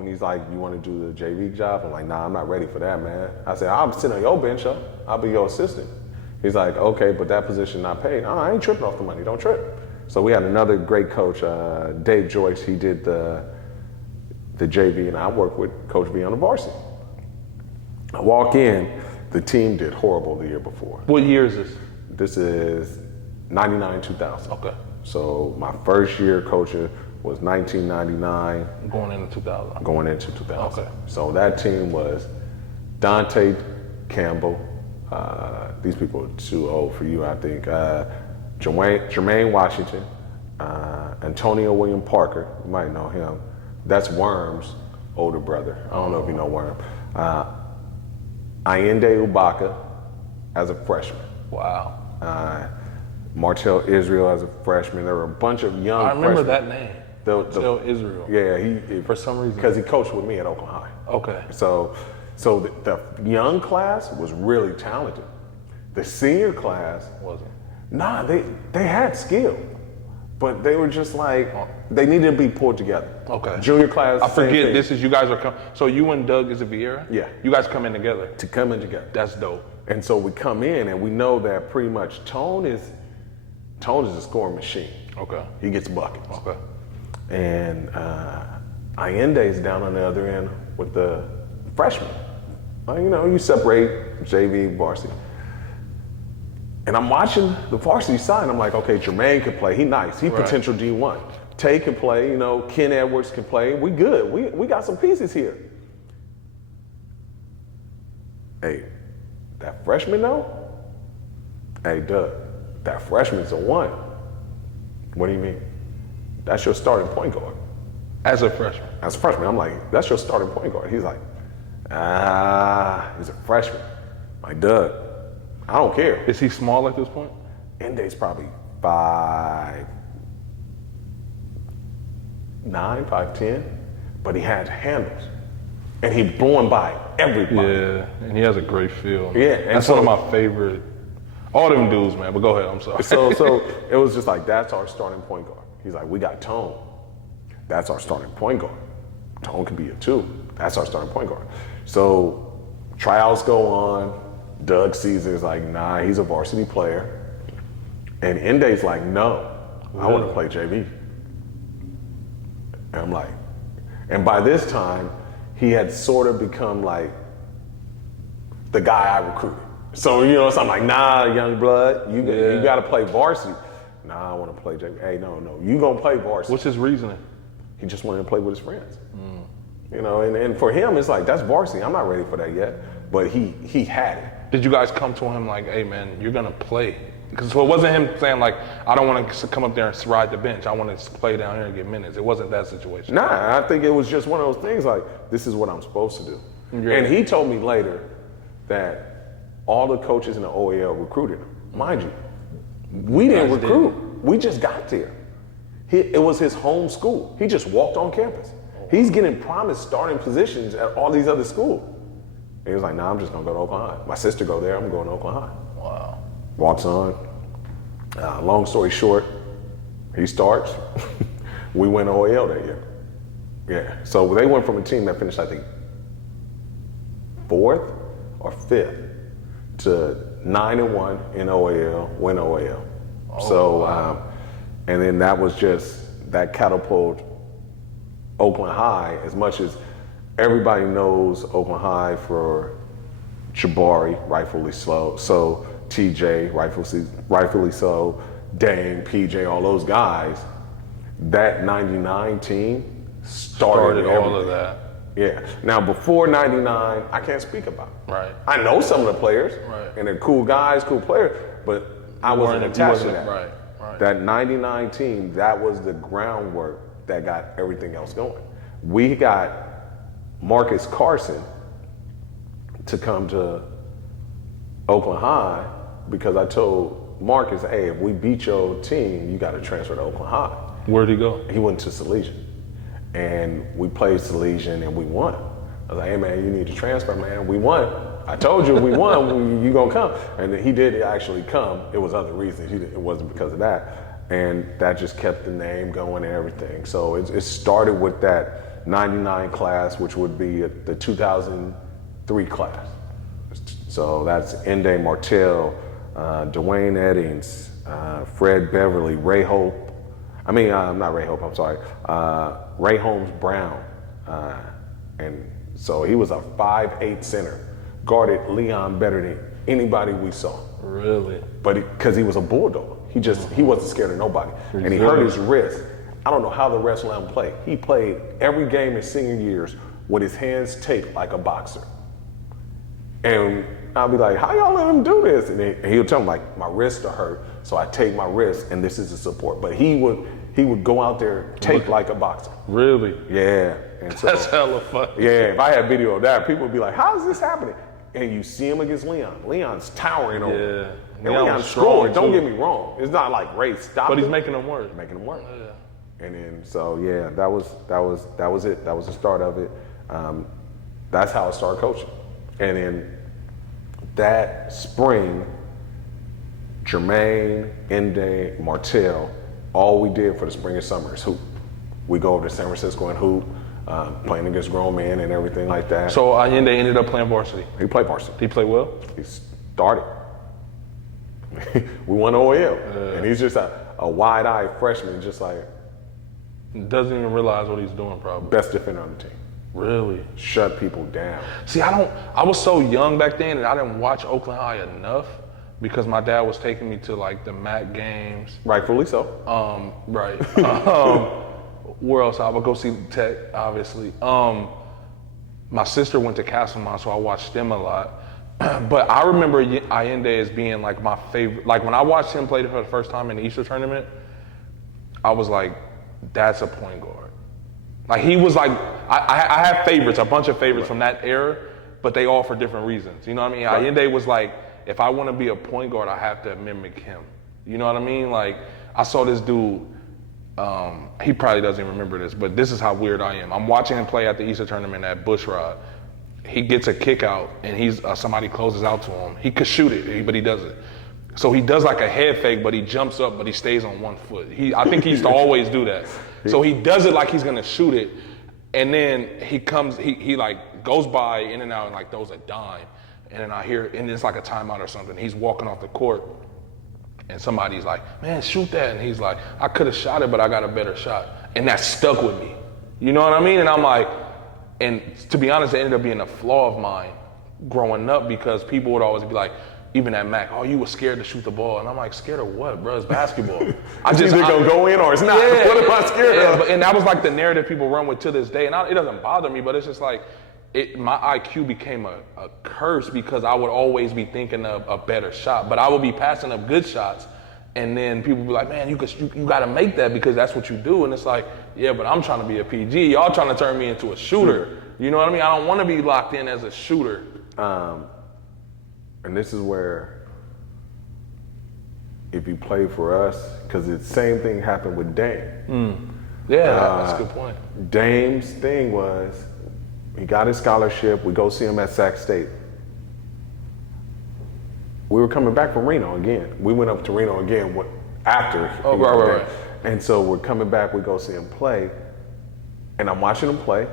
he's like, you want to do the JV job? I'm like, nah, I'm not ready for that, man. I said, I'll sit on your bench, I'll be your assistant. He's like, okay, but that position not paid. Oh, I ain't tripping off the money, don't trip. So we had another great coach, Dave Joyce. He did the JV, and I worked with Coach V on the varsity. I walk in, the team did horrible the year before. What year is this? This is 99, 2000. Okay. So my first year coaching was 1999. Going into 2000. Going into 2000. Okay. So that team was Dante Campbell. These people are too old for you, I think. Jermaine Washington, Antonio William Parker, you might know him. That's Worm's older brother. I don't know if you know Worm. Ayinde Ubaka as a freshman. Wow. Martel Israel as a freshman. There were a bunch of young freshmen. I remember that name. Martel Israel. Yeah, he for some reason. because he coached with me at Oakland High. Okay. So the young class was really talented. The senior class wasn't. Nah, they had skill, but they were just like they needed to be pulled together. Okay. Junior class. I same forget. thing. This is you guys are coming. So you and Doug is it Vieira? Yeah. You guys come in together. To come in together. That's dope. And so we come in and we know that pretty much Tone Tone is a scoring machine. Okay. He gets buckets. Okay. And Allende's down on the other end with the freshman. You know, you separate JV, varsity. And I'm watching the varsity side, and I'm like, okay, Jermaine can play. He nice. He potential D1. Tay can play. You know, Ken Edwards can play. We good. We got some pieces here. Hey, that freshman though? Hey, Doug, that freshman's a 1. What do you mean? That's your starting point guard. As a freshman? As a freshman. I'm like, that's your starting point guard. He's like, he's a freshman. I'm like, Doug, I don't care. Is he small at this point? Ende's probably 5'9", 5'10", but he had handles. And he blowing by everybody. Yeah, and he has a great feel. Yeah. And that's one of my favorite, all them dudes, man, but go ahead, I'm sorry. So it was just like, that's our starting point guard. He's like, we got Tone. That's our starting point guard. Tone can be a 2. That's our starting point guard. So tryouts go on. Doug Caesar's like, nah, he's a varsity player. And Ende's like, no, I want to play JV. And I'm like, and by this time, he had sort of become like the guy I recruited. So, you know, so I'm like, nah, young blood, you got to play varsity. Nah, I want to play JV. Hey, no, you going to play varsity. What's his reasoning? He just wanted to play with his friends. You know, and for him, it's like, that's varsity. I'm not ready for that yet. But he had it. Did you guys come to him like, hey, man, you're going to play? Because so it wasn't him saying like, I don't want to come up there and ride the bench. I want to play down here and get minutes. It wasn't that situation. Nah, I think it was just one of those things like, this is what I'm supposed to do. Yeah. And he told me later that all the coaches in the OAL recruited him. Mind you, we didn't recruit. We just got there. It was his home school. He just walked on campus. He's getting promised starting positions at all these other schools. And he was like, nah, I'm just going to go to Oakland High. My sister go there, I'm going to Oakland High. Wow. Walks on. Long story short, he starts. We went OAL that year. Yeah. So they went from a team that finished, I think, 4th or 5th to 9-1 in OAL, win OAL. Wow. And then that was just, that catapulted Oakland High, as much as everybody knows Oakland High for Jabari, rightfully so, TJ, rightfully so, Dame, PJ, all those guys. That 99 team started all of that. Yeah. Now, before 99, I can't speak about it. Right. I know some of the players, and they're cool guys, cool players, but I wasn't attached to that. Right. That 99 team, that was the groundwork that got everything else going. We got Marcus Carson to come to Oakland High because I told Marcus, hey, if we beat your team, you got to transfer to Oakland High. Where'd he go? He went to Salesian. And we played Salesian and we won. I was like, hey man, you need to transfer, man. We won. I told you we won, you gonna come. And he did actually come. It was other reasons. It wasn't because of that. And that just kept the name going and everything. So it started with that 99 class, which would be the 2003 class. So that's Jalen Martel, Dwayne Eddings, Fred Beverly, Ray Hope. Not Ray Hope, I'm sorry. Ray Holmes Brown. And so he was a 5'8" center. Guarded Leon better than anybody we saw. Really? But because he was a bulldog. He wasn't scared of nobody. And he hurt his wrist. I don't know how the refs let him play. He played every game his senior years with his hands taped like a boxer. And I'll be like, how y'all let him do this? And he'll tell me like, my wrists are hurt, so I tape my wrist and this is the support. But he would go out there taped like a boxer. Really? Yeah. And so, that's hella fun. Yeah, if I had video of that, people would be like, how is this happening? And you see him against Leon. Leon's towering over him. And Leon's scoring, don't get me wrong. It's not like Ray stopped him. But he's making them work. Making them work. Yeah. And then, so yeah, that was it. That was the start of it. That's how I started coaching. And then that spring, Jermaine, Ende, Martel, all we did for the spring and summer is hoop. We go over to San Francisco and hoop, playing against grown men and everything like that. So Allende ended up playing varsity. He played varsity. Did he play well? He started. We won OEM. And he's just a wide-eyed freshman, just like. Doesn't even realize what he's doing, probably. Best defender on the team. Really? Shut people down. See, I was so young back then and I didn't watch Oakland High enough because my dad was taking me to like the MAC games. Rightfully so. Right. Where else? I would go see Tech, obviously. My sister went to Castlemont, so I watched them a lot. But I remember Allende as being like my favorite. Like when I watched him play for the first time in the Easter tournament, I was like, that's a point guard. Like he was like, I have favorites, a bunch of favorites from that era, but they all for different reasons. You know what I mean? Right. Allende was like, if I want to be a point guard, I have to mimic him. You know what I mean? Like I saw this dude, he probably doesn't remember this, but this is how weird I am. I'm watching him play at the Easter tournament at Bushrod. He gets a kick out and somebody closes out to him. He could shoot it, but he doesn't. So he does like a head fake, but he jumps up, but he stays on one foot. I think he used to always do that. So he does it like he's gonna shoot it, and then he like goes by in and out and like throws a dime, and then I hear, and it's like a timeout or something. He's walking off the court, and somebody's like, man, shoot that, and he's like, I could have shot it, but I got a better shot, and that stuck with me. You know what I mean? And I'm like, and to be honest, it ended up being a flaw of mine growing up because people would always be like, even at Mac, oh, you were scared to shoot the ball. And I'm like, scared of what, bro? It's basketball. It's either gonna go in or it's not. Yeah, what am I scared of? And that was like the narrative people run with to this day. And it doesn't bother me, but it's just like, my IQ became a curse because I would always be thinking of a better shot. But I would be passing up good shots. And then people would be like, man, you gotta make that because that's what you do. And it's like, yeah, but I'm trying to be a PG. Y'all trying to turn me into a shooter. You know what I mean? I don't want to be locked in as a shooter. And this is where, if you play for us, because the same thing happened with Dame. Yeah, that's a good point. Dame's thing was, he got his scholarship, we go see him at Sac State. We were coming back from Reno again. We went up to Reno again after. Oh, right. And so we're coming back, we go see him play, and I'm watching him play.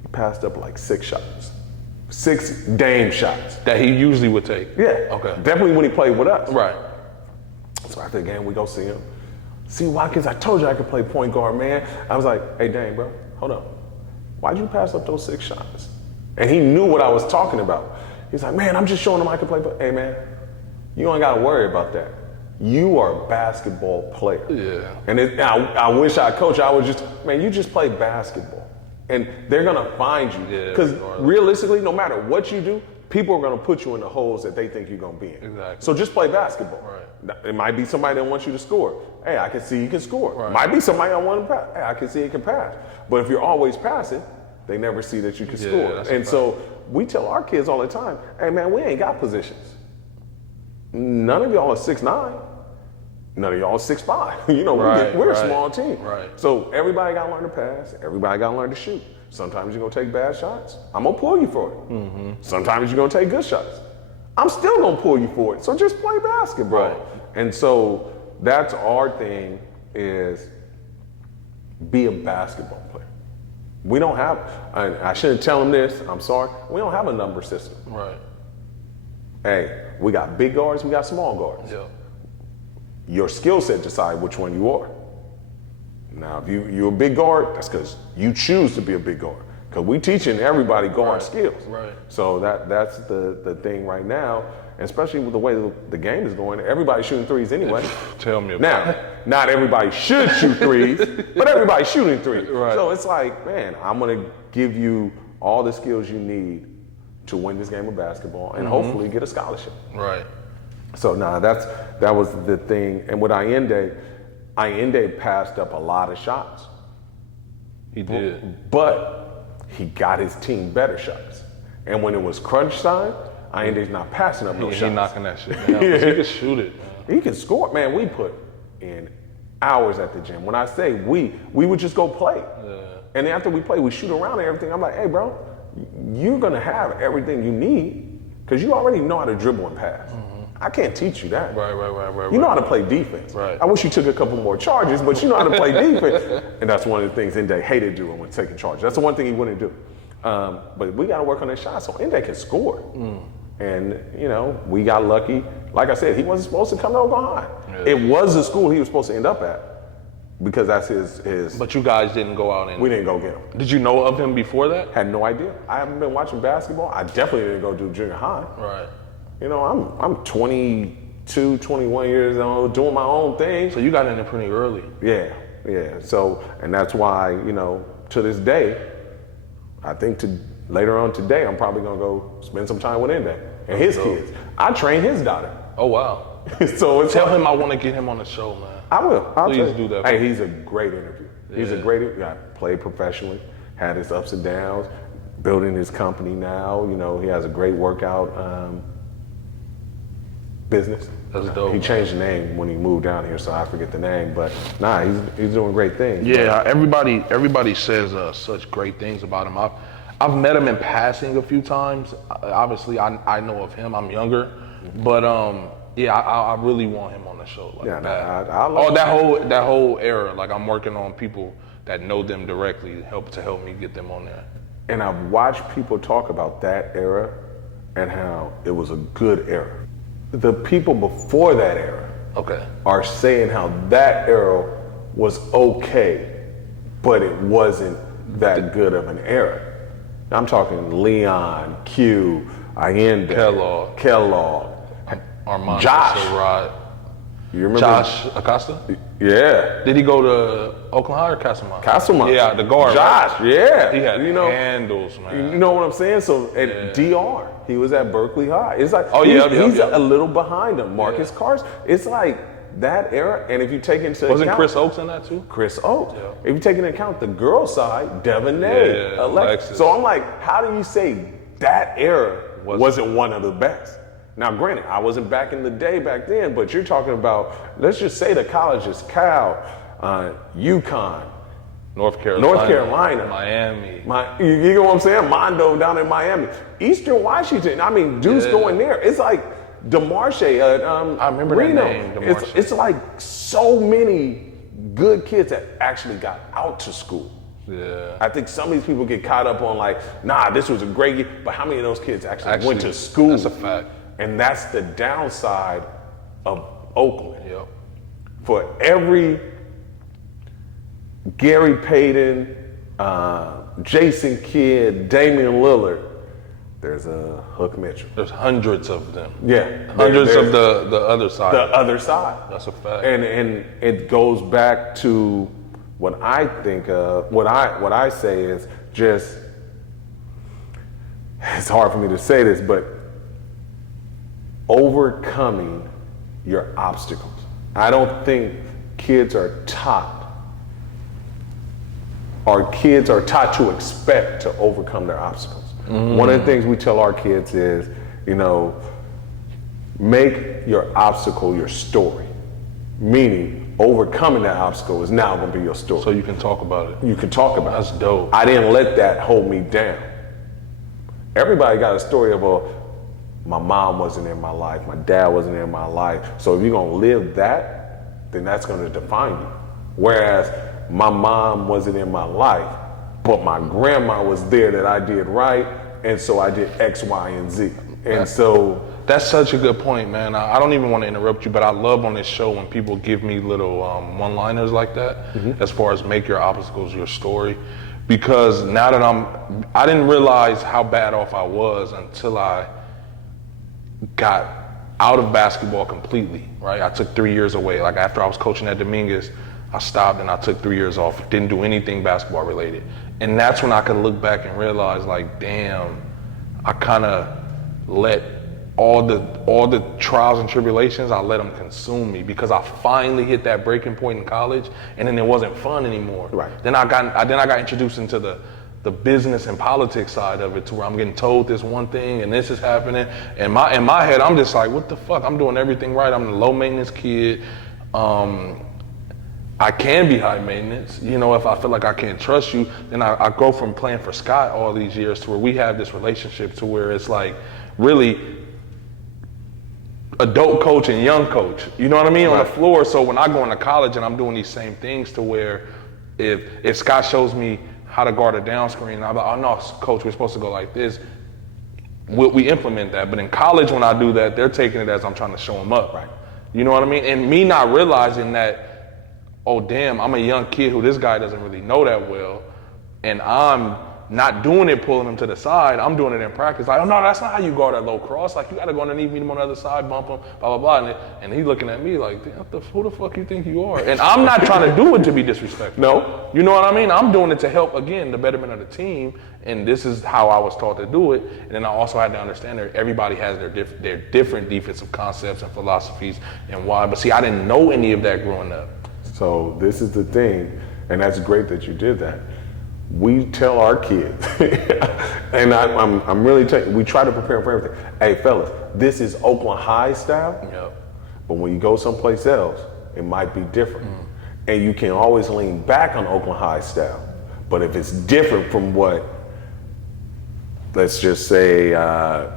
He passed up like 6 shots. 6 Dame shots. That he usually would take? Yeah. Okay. Definitely when he played with us. Right. So after the game, we go see him. See, Watkins, I told you I could play point guard, man. I was like, hey, Dame, bro, hold up. Why'd you pass up those 6 shots? And he knew what I was talking about. He's like, man, I'm just showing him I can play. But hey, man, you ain't got to worry about that. You are a basketball player. Yeah. And I wish I coached. I was just, man, you just play basketball. And they're gonna find you. Because realistically, no matter what you do, people are gonna put you in the holes that they think you're gonna be in. Exactly. So just play basketball. Right. It might be somebody that wants you to score. Hey, I can see you can score. Right. Might be somebody that wants to pass. Hey, I can see you can pass. But if you're always passing, they never see that you can score. And so we tell our kids all the time, hey man, we ain't got positions. None of y'all are 6'9". None of y'all are 6'5". You know, we're a small team. Right. So everybody got to learn to pass. Everybody got to learn to shoot. Sometimes you're going to take bad shots. I'm going to pull you for it. Mm-hmm. Sometimes you're going to take good shots. I'm still going to pull you for it. So just play basketball. Right. And so that's our thing is be a basketball player. We don't have, I shouldn't tell them this, I'm sorry. We don't have a number system. Right. Hey, we got big guards, we got small guards. Yeah. Your skill set decide which one you are. Now, if you're a big guard, that's because you choose to be a big guard. Because we teaching everybody guard skills. Right. So that's the thing right now, and especially with the way the game is going. Everybody's shooting threes anyway. Tell me about it. Now, not everybody should shoot threes, but everybody's shooting threes. Right. So it's like, man, I'm gonna give you all the skills you need to win this game of basketball and hopefully get a scholarship. Right. So that was the thing. And with Allende passed up a lot of shots. He did. But he got his team better shots. And when it was crunch time, Allende's not passing up no shots. He knocking that shit down. He can shoot it, man. He can score. Man, we put in hours at the gym. When I say we would just go play. Yeah. And then after we play, we shoot around and everything. I'm like, hey, bro, you're going to have everything you need because you already know how to dribble and pass. I can't teach you that. Right. You know how to play defense. Right. I wish you took a couple more charges, but you know how to play defense. And that's one of the things Inde hated doing when taking charges. That's the one thing he wouldn't do. But we got to work on that shot so Inde can score. And, you know, we got lucky. Like I said, he wasn't supposed to come to Oakland High. Yeah. It was the school he was supposed to end up at because that's his. But you guys didn't go out and... We didn't go get him. Did you know of him before that? Had no idea. I haven't been watching basketball. I definitely didn't go do junior high. Right. You know, I'm 22, 21 years old, doing my own thing. So you got in there pretty early. Yeah. So, and that's why, you know, to this day, I think later on today, I'm probably gonna go spend some time with Ende and his kids. I train his daughter. Oh, wow. So tell him I want to get him on the show, man. I will. Please do that. Hey, he's a great interview. Yeah. He's a great, played professionally, had his ups and downs, building his company now. You know, he has a great workout business. That's dope. He changed the name when he moved down here, so I forget the name. But nah, he's doing great things. Yeah, everybody says such great things about him. I've met him in passing a few times. Obviously, I know of him. I'm younger, but I really want him on the show. Like that whole era. Like I'm working on people that know them directly, to help me get them on there. And I've watched people talk about that era and how it was a good era. The people before that era are saying how that era was okay, but it wasn't that good of an era. I'm talking Leon, Q, Allende, Kellogg, Armando, Josh. Surratt. You remember Josh Acosta? Yeah. Did he go to Oakland High or Castlemont? Castlemont. Yeah, the guard. Josh, right? yeah. He had handles, man. You know what I'm saying? So at DR, he was at Berkeley High. It's like he's a little behind him. Marcus Carson. It's like that era, and if you take into Wasn't account, Chris Oakes in that too? Chris Oakes. Yeah. If you take into account the girl side, Devonay, Alexis. So I'm like, how do you say that era wasn't one of the best? Now, granted, I wasn't back in the day back then, but you're talking about, let's just say the colleges, Cal, UConn, North Carolina, Miami. You know what I'm saying? Mondo down in Miami. Eastern Washington, I mean, dudes going there. It's like DeMarche, I remember Reno. that name, DeMarche. It's like so many good kids that actually got out to school. Yeah. I think some of these people get caught up on like, nah, this was a great year, but how many of those kids actually went to school? That's a fact. And that's the downside of Oakland. Yep. For every Gary Payton, Jason Kidd, Damian Lillard, there's a Hook Mitchell. There's hundreds of them. Yeah. Hundreds of the other side. The other side. That's a fact. And it goes back to what I think of, what I say is just, it's hard for me to say this, but overcoming your obstacles. I don't think kids are taught to expect to overcome their obstacles. Mm. One of the things we tell our kids is, you know, make your obstacle your story. Meaning, overcoming that obstacle is now going to be your story. So you can talk about it. You can talk about it. That's dope. I didn't let that hold me down. Everybody got a story of my mom wasn't in my life, my dad wasn't in my life. So if you're gonna live that, then that's gonna define you. Whereas my mom wasn't in my life, but my grandma was there that I did right, and so I did X, Y, and Z. And so that's such a good point, man. I don't even want to interrupt you, but I love on this show when people give me little one-liners like that, as far as make your obstacles your story. Because now that I didn't realize how bad off I was until I got out of basketball completely, right? I took 3 years away. Like after I was coaching at Dominguez, I stopped and I took 3 years off. Didn't do anything basketball related. And that's when I could look back and realize like, damn, I kind of let all the trials and tribulations, I let them consume me because I finally hit that breaking point in college and then it wasn't fun anymore. Right. Then I got introduced into the business and politics side of it to where I'm getting told this one thing and this is happening. And in my head, I'm just like, what the fuck? I'm doing everything right. I'm the low maintenance kid. I can be high maintenance. You know, if I feel like I can't trust you, then I go from playing for Scott all these years to where we have this relationship to where it's like really adult coach and young coach. You know what I mean? Right. On the floor. So when I go into college and I'm doing these same things to where if Scott shows me how to guard a down screen, I'm like, oh no, coach, we're supposed to go like this. we implement that. But in college, when I do that, they're taking it as I'm trying to show them up. Right. You know what I mean? And me not realizing that, oh damn, I'm a young kid who this guy doesn't really know that well, and I'm not doing it, pulling him to the side. I'm doing it in practice. Like, oh no, that's not how you guard that low cross. Like, you got to go underneath, meet him on the other side, bump him, blah blah blah. And he's looking at me like, who the fuck you think you are? And I'm not trying to do it to be disrespectful. No. You know what I mean? I'm doing it to help, again, the betterment of the team. And this is how I was taught to do it. And then I also had to understand that everybody has their different defensive concepts and philosophies and why. But see, I didn't know any of that growing up. So this is the thing, and that's great that you did that. We tell our kids, and I'm really telling you, we try to prepare for everything. Hey, fellas, this is Oakland High style, Yep. but when you go someplace else, it might be different. And you can always lean back on Oakland High style. But if it's different from what, let's just say,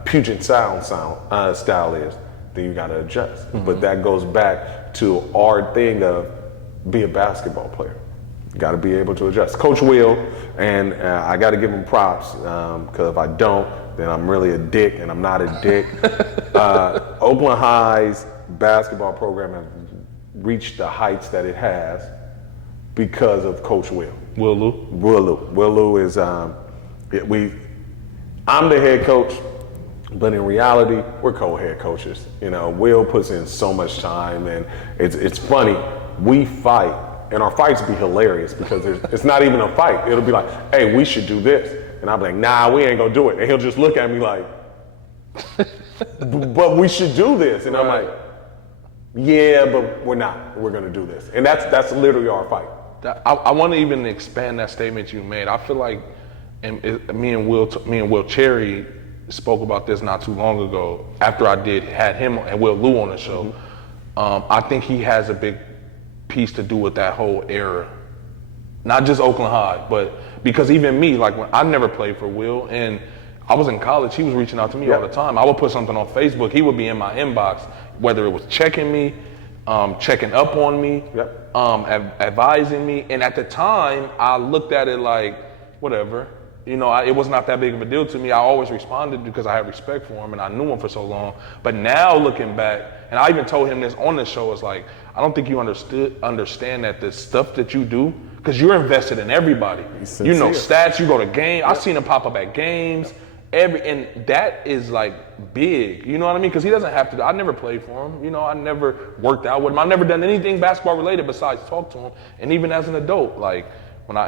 Puget Sound style is, then you gotta adjust. But that goes back to our thing of be a basketball player. You got to be able to adjust. Coach Will, and I got to give him props, because if I don't, then I'm really a dick, and I'm not a dick. Oakland High's basketball program has reached the heights that it has because of Coach Will. Will Lou is, I'm the head coach, but in reality, we're co-head coaches. You know, Will puts in so much time, and it's funny. We fight. And our fights be hilarious because it's not even a fight. It'll be like, hey, we should do this. And I'll be like, nah, we ain't gonna do it. And he'll just look at me like, but we should do this. And I'm like, yeah, but we're not. We're gonna do this. And that's literally our fight. I want to even expand that statement you made. I feel like, me and Will Cherry spoke about this not too long ago. After I had him and Will Lou on the show, I think he has a big piece to do with that whole era. Not just Oakland High, but because even me, like when I never played for Will, and I was in college, he was reaching out to me all the time. I would put something on Facebook, he would be in my inbox, whether it was checking me, checking up on me, advising me. And at the time, I looked at it like, whatever. You know, it was not that big of a deal to me. I always responded because I had respect for him and I knew him for so long. But now looking back, and I even told him this on the show, it's like, I don't think you understand that the stuff that you do, because you're invested in everybody. You know stats, you go to games. I've seen him pop up at games, and that is like big. You know what I mean? Because he doesn't have to. I never played for him. You know, I never worked out with him. I never done anything basketball related besides talk to him. And even as an adult, like,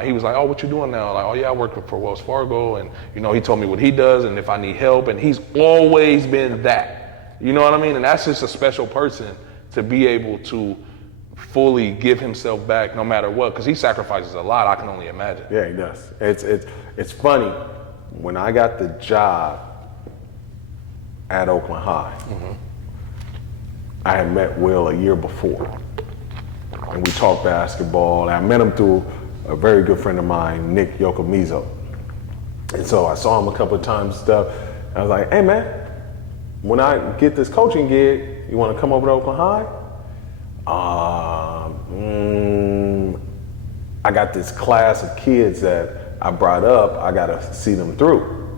he was like, oh, what you doing now? Like, oh yeah, I work for Wells Fargo, and you know, he told me what he does and if I need help, and he's always been that. You know what I mean? And that's just a special person to be able to fully give himself back no matter what, because he sacrifices a lot, I can only imagine. Yeah, he does. It's funny, when I got the job at Oakland High, I had met Will a year before, and we talked basketball, and I met him through a very good friend of mine, Nick Yokomizo. And so I saw him a couple of times and stuff. I was like, hey man, when I get this coaching gig, you want to come over to Oakland High? I got this class of kids that I brought up, I got to see them through.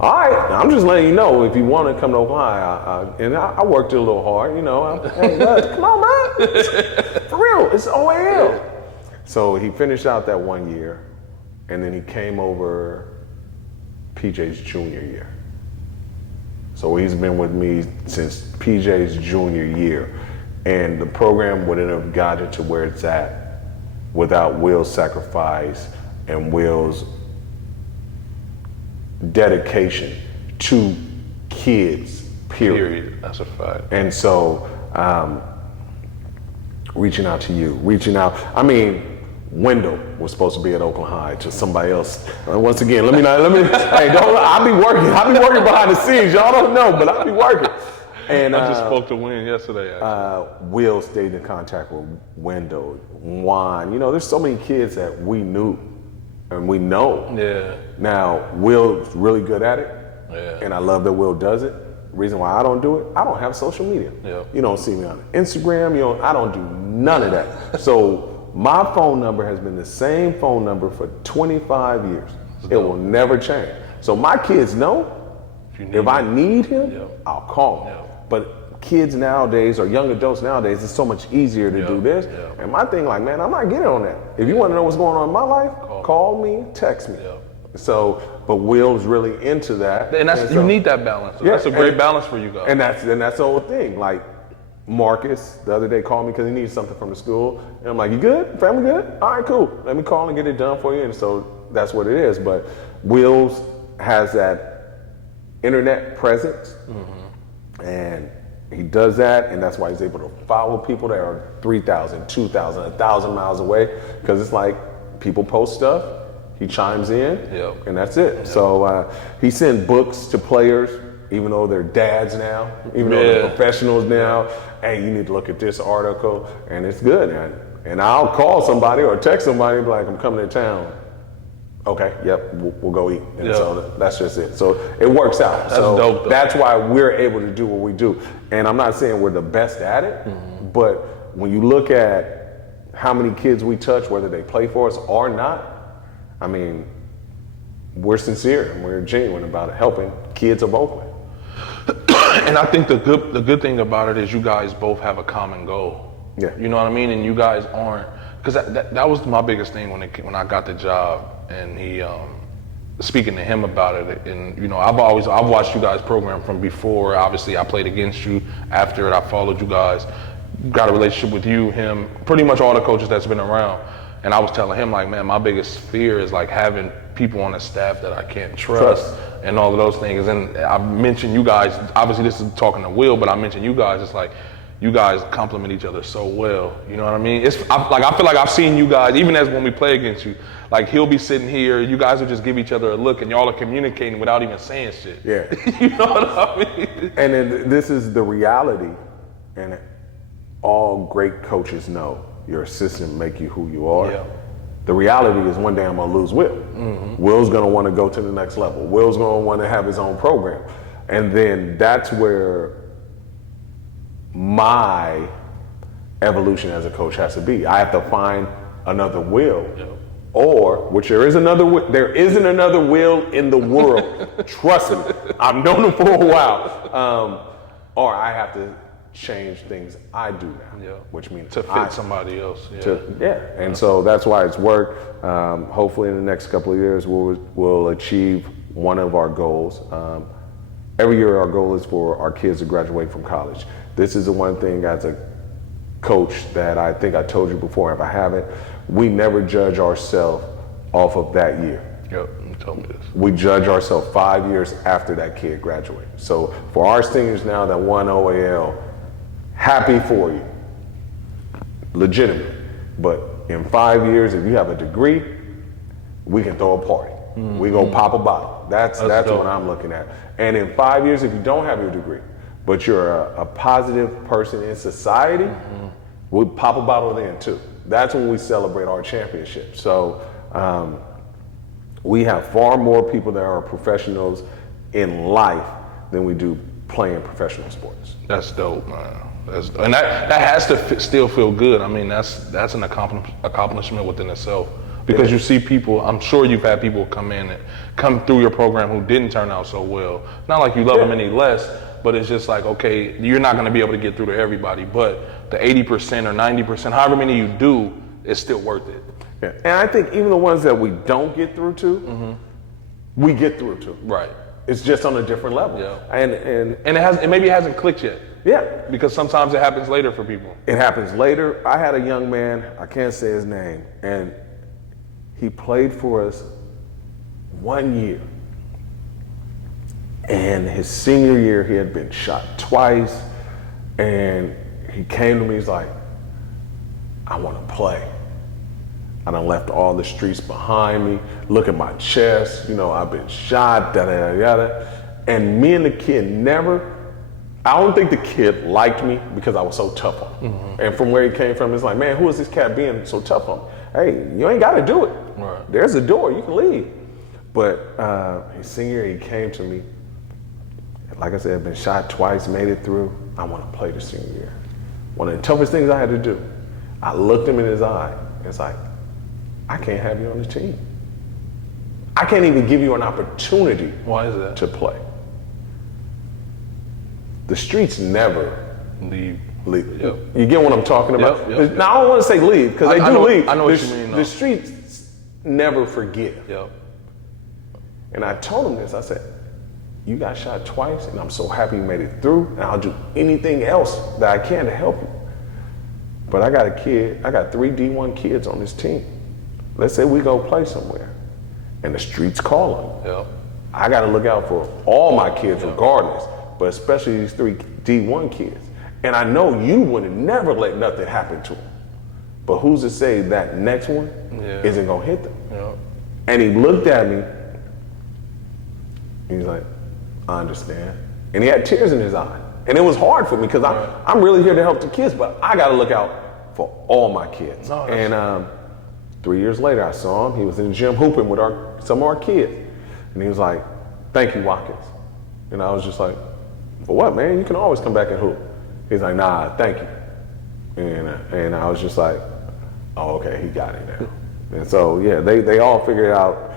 All right, I'm just letting you know, if you want to come to Oakland High, I worked it a little hard, you know. Hey, come on, man. For real, it's OAL. So he finished out that 1 year, and then he came over PJ's junior year. So he's been with me since PJ's junior year. And the program wouldn't have gotten to where it's at without Will's sacrifice and Will's dedication to kids, period. That's a fact. And so, reaching out to you, Wendell was supposed to be at Oakland High to somebody else. Once again, hey, I'll be working behind the scenes. Y'all don't know, but I'll be working. And I just spoke to Wayne yesterday, actually. Will stayed in contact with Wendell, Juan. You know, there's so many kids that we knew and we know. Yeah. Now, Will's really good at it. Yeah. And I love that Will does it. Reason why I don't do it, I don't have social media. Yeah. You don't see me on Instagram, I don't do none of that. So my phone number has been the same phone number for 25 years. It will never change. So my kids know, If I need him, I'll call him. Yeah. But kids nowadays, or young adults nowadays, it's so much easier to do this. Yeah. And my thing, like, man, I'm not getting on that. If you want to know what's going on in my life, call me, text me. Yeah. So, but Will's really into that. And that's, you need that balance. Yeah, that's a great balance for you guys. And that's the whole thing. Like, Marcus the other day called me because he needed something from the school. And I'm like, you good? Family good? All right, cool. Let me call and get it done for you. And so that's what it is. But Will's has that internet presence. And he does that. And that's why he's able to follow people that are 3,000, 2,000, 1,000 miles away. Because it's like people post stuff. He chimes in, and that's it. So he sent books to players, even though they're dads now, even though they're professionals now. Hey, you need to look at this article, and it's good. And I'll call somebody or text somebody and be like, I'm coming to town. Okay, yep, we'll go eat. And so that's just it. So it works out. That's so dope, though. That's why we're able to do what we do. And I'm not saying we're the best at it, but when you look at how many kids we touch, whether they play for us or not, I mean, we're sincere and we're genuine about helping kids of Oakland. And I think the good thing about it is you guys both have a common goal. Yeah. You know what I mean? And you guys aren't, because that was my biggest thing when I got the job, and he speaking to him about it. And you know, I've watched you guys program from before. Obviously, I played against you. After it, I followed you guys, got a relationship with you, him, pretty much all the coaches that's been around. And I was telling him, like, man, my biggest fear is like having people on the staff that I can't trust and all of those things. And I mentioned you guys, obviously this is talking to Will, but I mentioned you guys, it's like, you guys complement each other so well. You know what I mean? I feel like I've seen you guys, even as when we play against you, like he'll be sitting here, you guys will just give each other a look and y'all are communicating without even saying shit. Yeah. You know what I mean? And then this is the reality, and all great coaches know your assistant make you who you are. Yeah. The reality is one day I'm gonna lose Will. Will's gonna wanna go to the next level. Will's gonna wanna have his own program. And then that's where my evolution as a coach has to be. I have to find another Will. Yeah. Or, which there isn't another Will in the world. Trust me, I've known him for a while. Or I have to change things I do now, which means to fit somebody else. And so that's why it's worked. Hopefully in the next couple of years we'll achieve one of our goals. Every year our goal is for our kids to graduate from college. This is the one thing as a coach that I think I told you before, if I haven't, we never judge ourselves off of that year. Yep, you told me this. We judge ourselves 5 years after that kid graduates. So for our seniors now that won OAL, happy for you, legitimate. But in 5 years, if you have a degree, we can throw a party. We go pop a bottle. That's what I'm looking at. And in 5 years, if you don't have your degree, but you're a positive person in society, we'll pop a bottle then too. That's when we celebrate our championship. So we have far more people that are professionals in life than we do playing professional sports. That's dope, man. And that has to still feel good. I mean, that's an accomplishment within itself. Because you see people, I'm sure you've had people come through your program who didn't turn out so well. Not like you love them any less, but it's just like, okay, you're not gonna be able to get through to everybody, but the 80% or 90%, however many you do, it's still worth it. Yeah. And I think even the ones that we don't get through to, we get through to. Right. It's just on a different level. Yeah. And it maybe hasn't clicked yet. Yeah. Because sometimes it happens later for people. It happens later. I had a young man, I can't say his name, and he played for us 1 year. And his senior year, he had been shot twice. And he came to me, he's like, I want to play. I done left all the streets behind me. Look at my chest, I've been shot, yada. And me and the kid I don't think the kid liked me because I was so tough on him. And from where he came from, it's like, man, who is this cat being so tough on me? Hey, you ain't got to do it. Right. There's a door, you can leave. But his senior year, he came to me. Like I said, I've been shot twice, made it through. I want to play the senior year. One of the toughest things I had to do, I looked him in his eye. And it's like, I can't have you on the team. I can't even give you an opportunity Why is that? to play. the streets never leave. Yep. You get what I'm talking about? Yep. Now, I don't want to say leave, because they do leave. I know what you mean, though. The streets never forgive. Yep. And I told him this. I said, you got shot twice, and I'm so happy you made it through, and I'll do anything else that I can to help you. But I got a kid, I got 3 D1 kids on this team. Let's say we go play somewhere, and the streets call them. Yep. I got to look out for all my kids regardless, but especially these 3 D1 kids. And I know you would have never let nothing happen to them. But who's to say that next one isn't going to hit them? Yep. And he looked at me, he's like, I understand. And he had tears in his eye. And it was hard for me, because I'm really here to help the kids, but I got to look out for all my kids. No, and 3 years later, I saw him. He was in the gym hooping with some of our kids. And he was like, thank you, Watkins. And I was just like, for what, man? You can always come back and hoop. He's like, nah, thank you. And I was just like, oh, okay, he got it now. And so, yeah, they all figured out.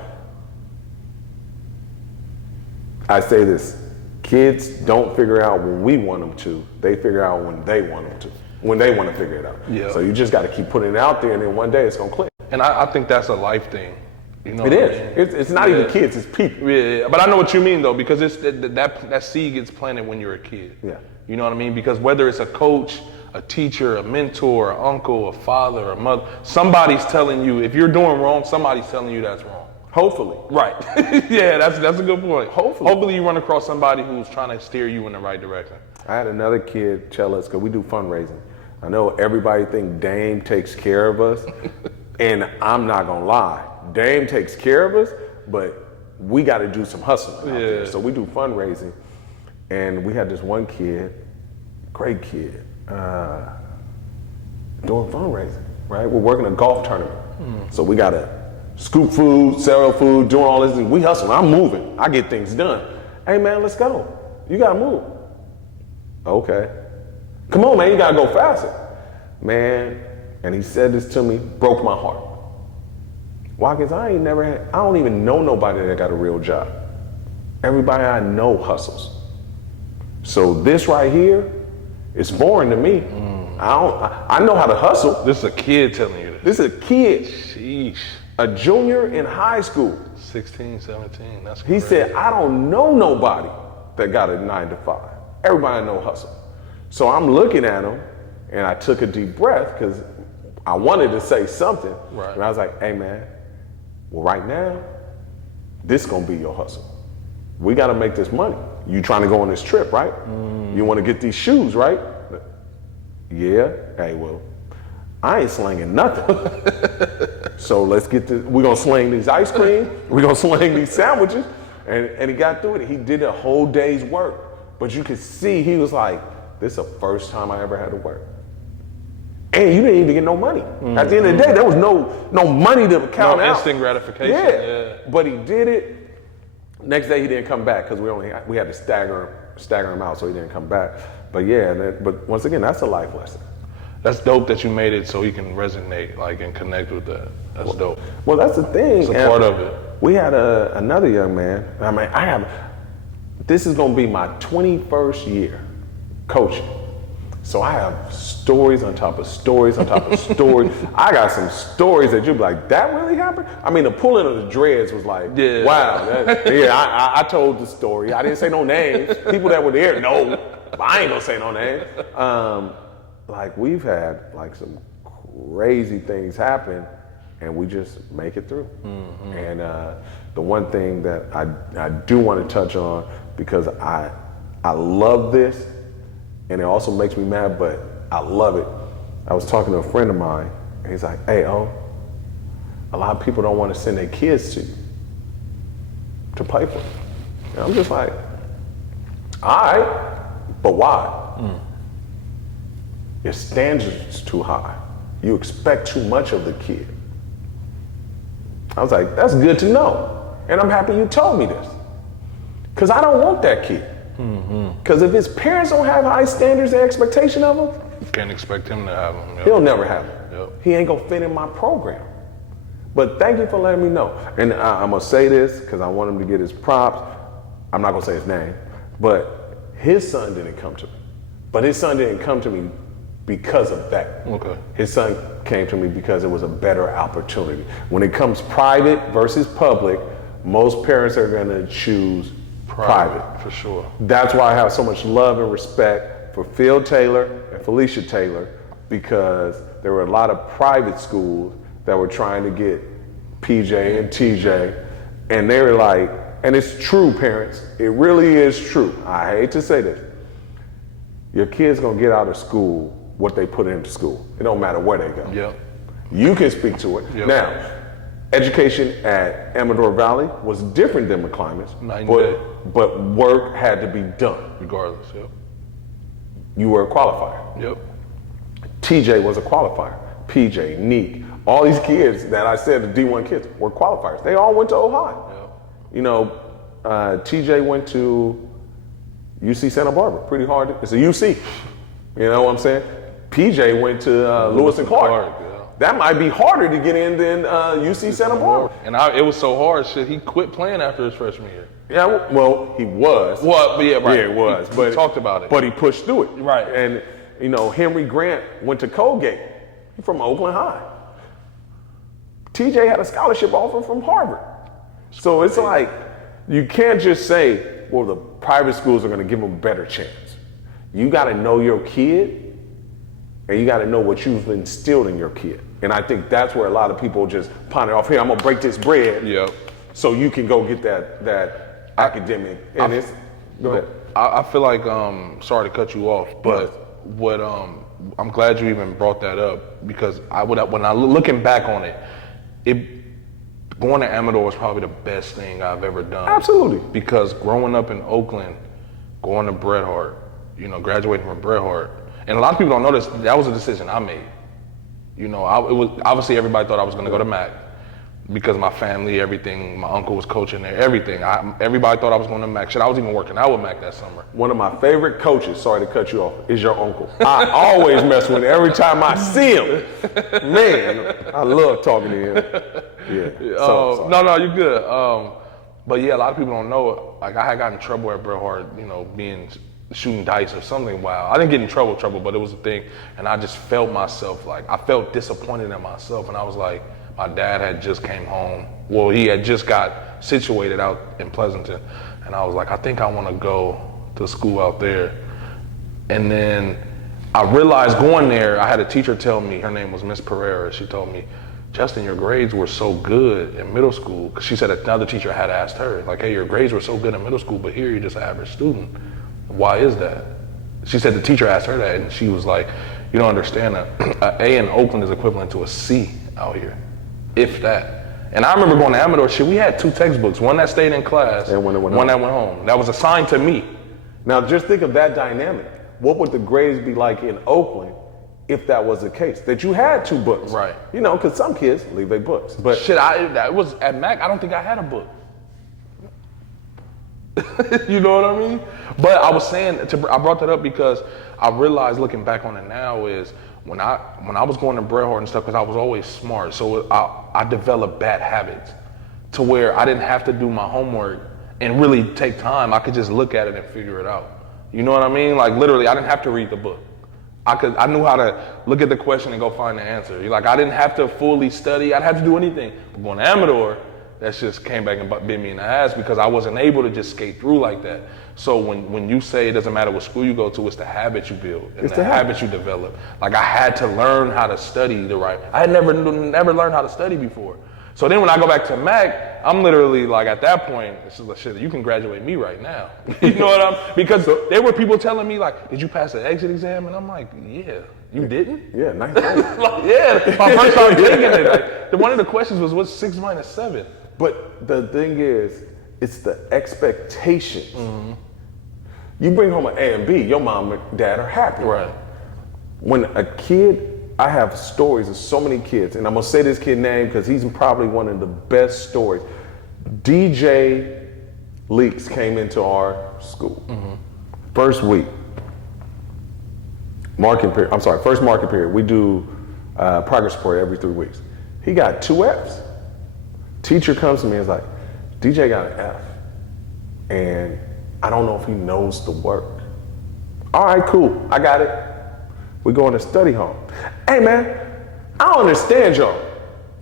I say this, kids don't figure out when we want them to. They figure out when they want them to, when they want to figure it out. Yeah. So you just got to keep putting it out there, and then one day it's going to click. And I think that's a life thing. You know it is. It's not even kids, it's people. Yeah, but I know what you mean, though, because it's that seed gets planted when you're a kid. Yeah. You know what I mean? Because whether it's a coach, a teacher, a mentor, an uncle, a father, a mother, somebody's telling you, if you're doing wrong, somebody's telling you that's wrong. Hopefully. Right. Yeah, that's a good point. Hopefully. Hopefully you run across somebody who's trying to steer you in the right direction. I had another kid tell us, because we do fundraising. I know everybody think Dame takes care of us, and I'm not going to lie. Dame takes care of us, but we got to do some hustling out there. So we do fundraising, and we had this one kid, great kid, doing fundraising, right? We're working a golf tournament. So we got to scoop food, sell food, doing all this. We hustle. I'm moving. I get things done. Hey, man, let's go. You got to move. Okay. Come on, man, you got to go faster. Man, and he said this to me, broke my heart. Watkins, I don't even know nobody that got a real job. Everybody I know hustles. So this right here is foreign to me. I know how to hustle. This is a kid telling you this. This is a kid. Sheesh. A junior in high school. 16, 17, that's crazy. He said, I don't know nobody that got a 9-to-5. Everybody I know hustle. So I'm looking at him, and I took a deep breath, because I wanted to say something. Right. And I was like, hey, man, well, right now, this gonna be your hustle. We gotta make this money. You trying to go on this trip, right? You wanna get these shoes, right? Yeah, hey, well, I ain't slinging nothing. So let's get this, we're gonna sling these ice cream, we're gonna sling these sandwiches, and he got through it. He did a whole day's work, but you could see he was like, this is the first time I ever had to work. And you didn't even get no money. At the end of the day, there was no money to count out. No instant gratification. Yeah. But he did it. Next day he didn't come back, because we had to stagger him out, so he didn't come back. But yeah, but once again, that's a life lesson. That's dope that you made it so he can resonate, and connect with that. That's dope. Well, that's the thing. It's a part of it. We had another young man. I mean, this is going to be my 21st year coaching. So I have stories on top of stories on top of stories. I got some stories that you'll be like, that really happened? I mean, the pulling of the dreads was like, wow. I told the story. I didn't say no names. People that were there know, but I ain't gonna say no names. We've had some crazy things happen, and we just make it through. And the one thing that I do want to touch on, because I love this, and it also makes me mad, but I love it. I was talking to a friend of mine, and he's like, hey, a lot of people don't want to send their kids to you to play for them. And I'm just like, all right, but why? Your standards too high. You expect too much of the kid. I was like, that's good to know. And I'm happy you told me this, because I don't want that kid. Because if his parents don't have high standards and expectation of him, you can't expect him to have them. Yep. He'll never have them. Yep. He ain't gonna fit in my program. But thank you for letting me know. And I'm gonna say this because I want him to get his props. I'm not gonna say his name, but His son didn't come to me, but his son didn't come to me because of that. Okay. His son came to me because it was a better opportunity. When it comes private versus public, most parents are gonna choose private. For sure. That's why I have so much love and respect for Phil Taylor and Felicia Taylor, because there were a lot of private schools that were trying to get PJ and TJ, and they were like, and it's true, parents, it really is true. I hate to say this. Your kid's gonna get out of school what they put into school. It don't matter where they go. Yep. You can speak to it. Yep. Now, education at Amador Valley was different than McClymonds, but work had to be done. Regardless, yep. You were a qualifier. Yep. TJ was a qualifier. PJ, Neek, all these kids that I said, the D1 kids, were qualifiers. They all went to Ohio. Yep. You know, TJ went to UC Santa Barbara, pretty hard. It's a UC. You know what I'm saying? PJ went to Lewis and Clark. Yeah. That might be harder to get in than UC Santa Barbara. And it was so hard, shit, he quit playing after his freshman year. Yeah, well, he was. Well, but yeah, right. Yeah, it was. He talked about it. But he pushed through it. Right. And, you know, Henry Grant went to Colgate. He's from Oakland High. TJ had a scholarship offer from Harvard. So it's like, you can't just say, well, the private schools are going to give them a better chance. You got to know your kid, and you got to know what you've instilled in your kid. And I think that's where a lot of people just pawn it off. Here, I'm gonna break this bread, Yep. so you can go get that academic. And go ahead. I feel like, sorry to cut you off, but what I'm glad you even brought that up, because when I looking back on it, going to Amador was probably the best thing I've ever done. Absolutely. Because growing up in Oakland, going to Bret Hart, you know, graduating from Bret Hart, and a lot of people don't know this, that was a decision I made. You know, it was obviously everybody thought I was going to go to Mac because my family, everything, my uncle was coaching there, everything. Everybody thought I was going to Mac. Shit, I was even working out with Mac that summer. One of my favorite coaches, sorry to cut you off, is your uncle. I always mess with him every time I see him. Man, I love talking to him. Yeah. No, you're good. But yeah, a lot of people don't know. Like, I had gotten in trouble at Bret Hart, you know, shooting dice or something wild. I didn't get in trouble, but it was a thing. And I just felt myself, like, I felt disappointed in myself. And I was like, my dad had just came home. Well, he had just got situated out in Pleasanton. And I was like, I think I want to go to school out there. And then I realized going there, I had a teacher tell me, her name was Miss Pereira. She told me, Justin, your grades were so good in middle school. Because she said another teacher had asked her, like, hey, your grades were so good in middle school, but here you're just an average student. Why is that? She said the teacher asked her that, and she was like, you don't understand that an A in Oakland is equivalent to a C out here, if that. And I remember going to Amador, shit, we had 2 textbooks, one that stayed in class, and one that went home. That was assigned to me. Now just think of that dynamic. What would the grades be like in Oakland if that was the case? That you had 2 books. Right. You know, because some kids leave their books. But shit, that was at Mac, I don't think I had a book. You know what I mean? But I was saying, I brought that up because I realized looking back on it now is when I was going to Bret Hart and stuff, because I was always smart, so I developed bad habits to where I didn't have to do my homework and really take time. I could just look at it and figure it out. You know what I mean? Like literally, I didn't have to read the book. I knew how to look at the question and go find the answer. Like I didn't have to fully study. I didn't have to do anything. But going to Amador, that just came back and bit me in the ass because I wasn't able to just skate through like that. So when you say it doesn't matter what school you go to, it's the habits you build and the habits you develop. Like I had to learn how to study I had never learned how to study before. So then when I go back to Mac, I'm literally like at that point, it's just like, shit, you can graduate me right now. You know what I'm, because there were people telling me like, did you pass the exit exam? And I'm like, yeah. You didn't? Yeah, nice. Like, yeah, my first time taking it. Like, one of the questions was, what's 6 minus 7? But the thing is, it's the expectations. Mm-hmm. You bring home an A and B, your mom and dad are happy. Right. When a kid, I have stories of so many kids, and I'm gonna say this kid name because he's probably one of the best stories. DJ Leaks came into our school. Mm-hmm. First week, first marking period. We do progress report every 3 weeks. He got 2 Fs. Teacher comes to me and is like, DJ got an F, and I don't know if he knows the work. All right, cool, I got it. We go in the study hall. Hey man, I don't understand y'all.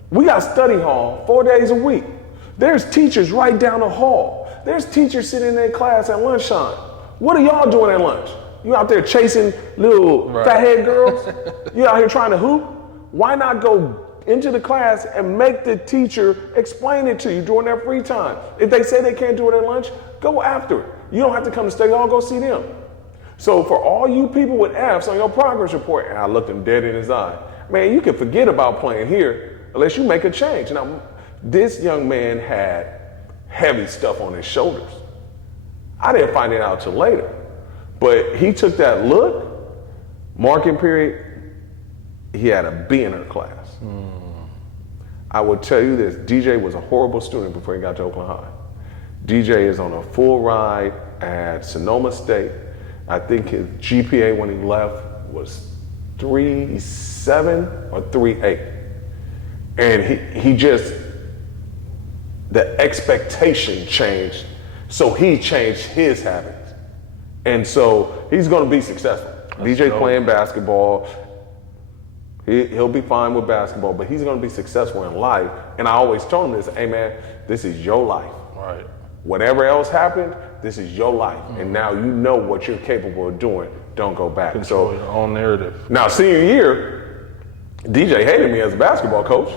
We got study hall 4 days a week. There's teachers right down the hall. There's teachers sitting in their class at lunchtime. What are y'all doing at lunch? You out there chasing little fathead girls? You out here trying to hoop? Why not go into the class and make the teacher explain it to you during their free time? If they say they can't do it at lunch, go after it. You don't have to come to study hall, go see them. So for all you people with F's on your progress report, and I looked him dead in his eye, man, you can forget about playing here unless you make a change. Now, this young man had heavy stuff on his shoulders. I didn't find it out till later. But he took that look, marking period, he had a B in her class. I will tell you this, DJ was a horrible student before he got to Oakland High. DJ is on a full ride at Sonoma State. I think his GPA when he left was 3.7 or 3.8. And he just, the expectation changed, so he changed his habits. And so he's gonna be successful. DJ playing basketball, he'll be fine with basketball, but he's gonna be successful in life. And I always told him this, hey man, this is your life. Right. Whatever else happened, this is your life. And now you know what you're capable of doing. Don't go back. Control your own narrative. Now senior year, DJ hated me as a basketball coach.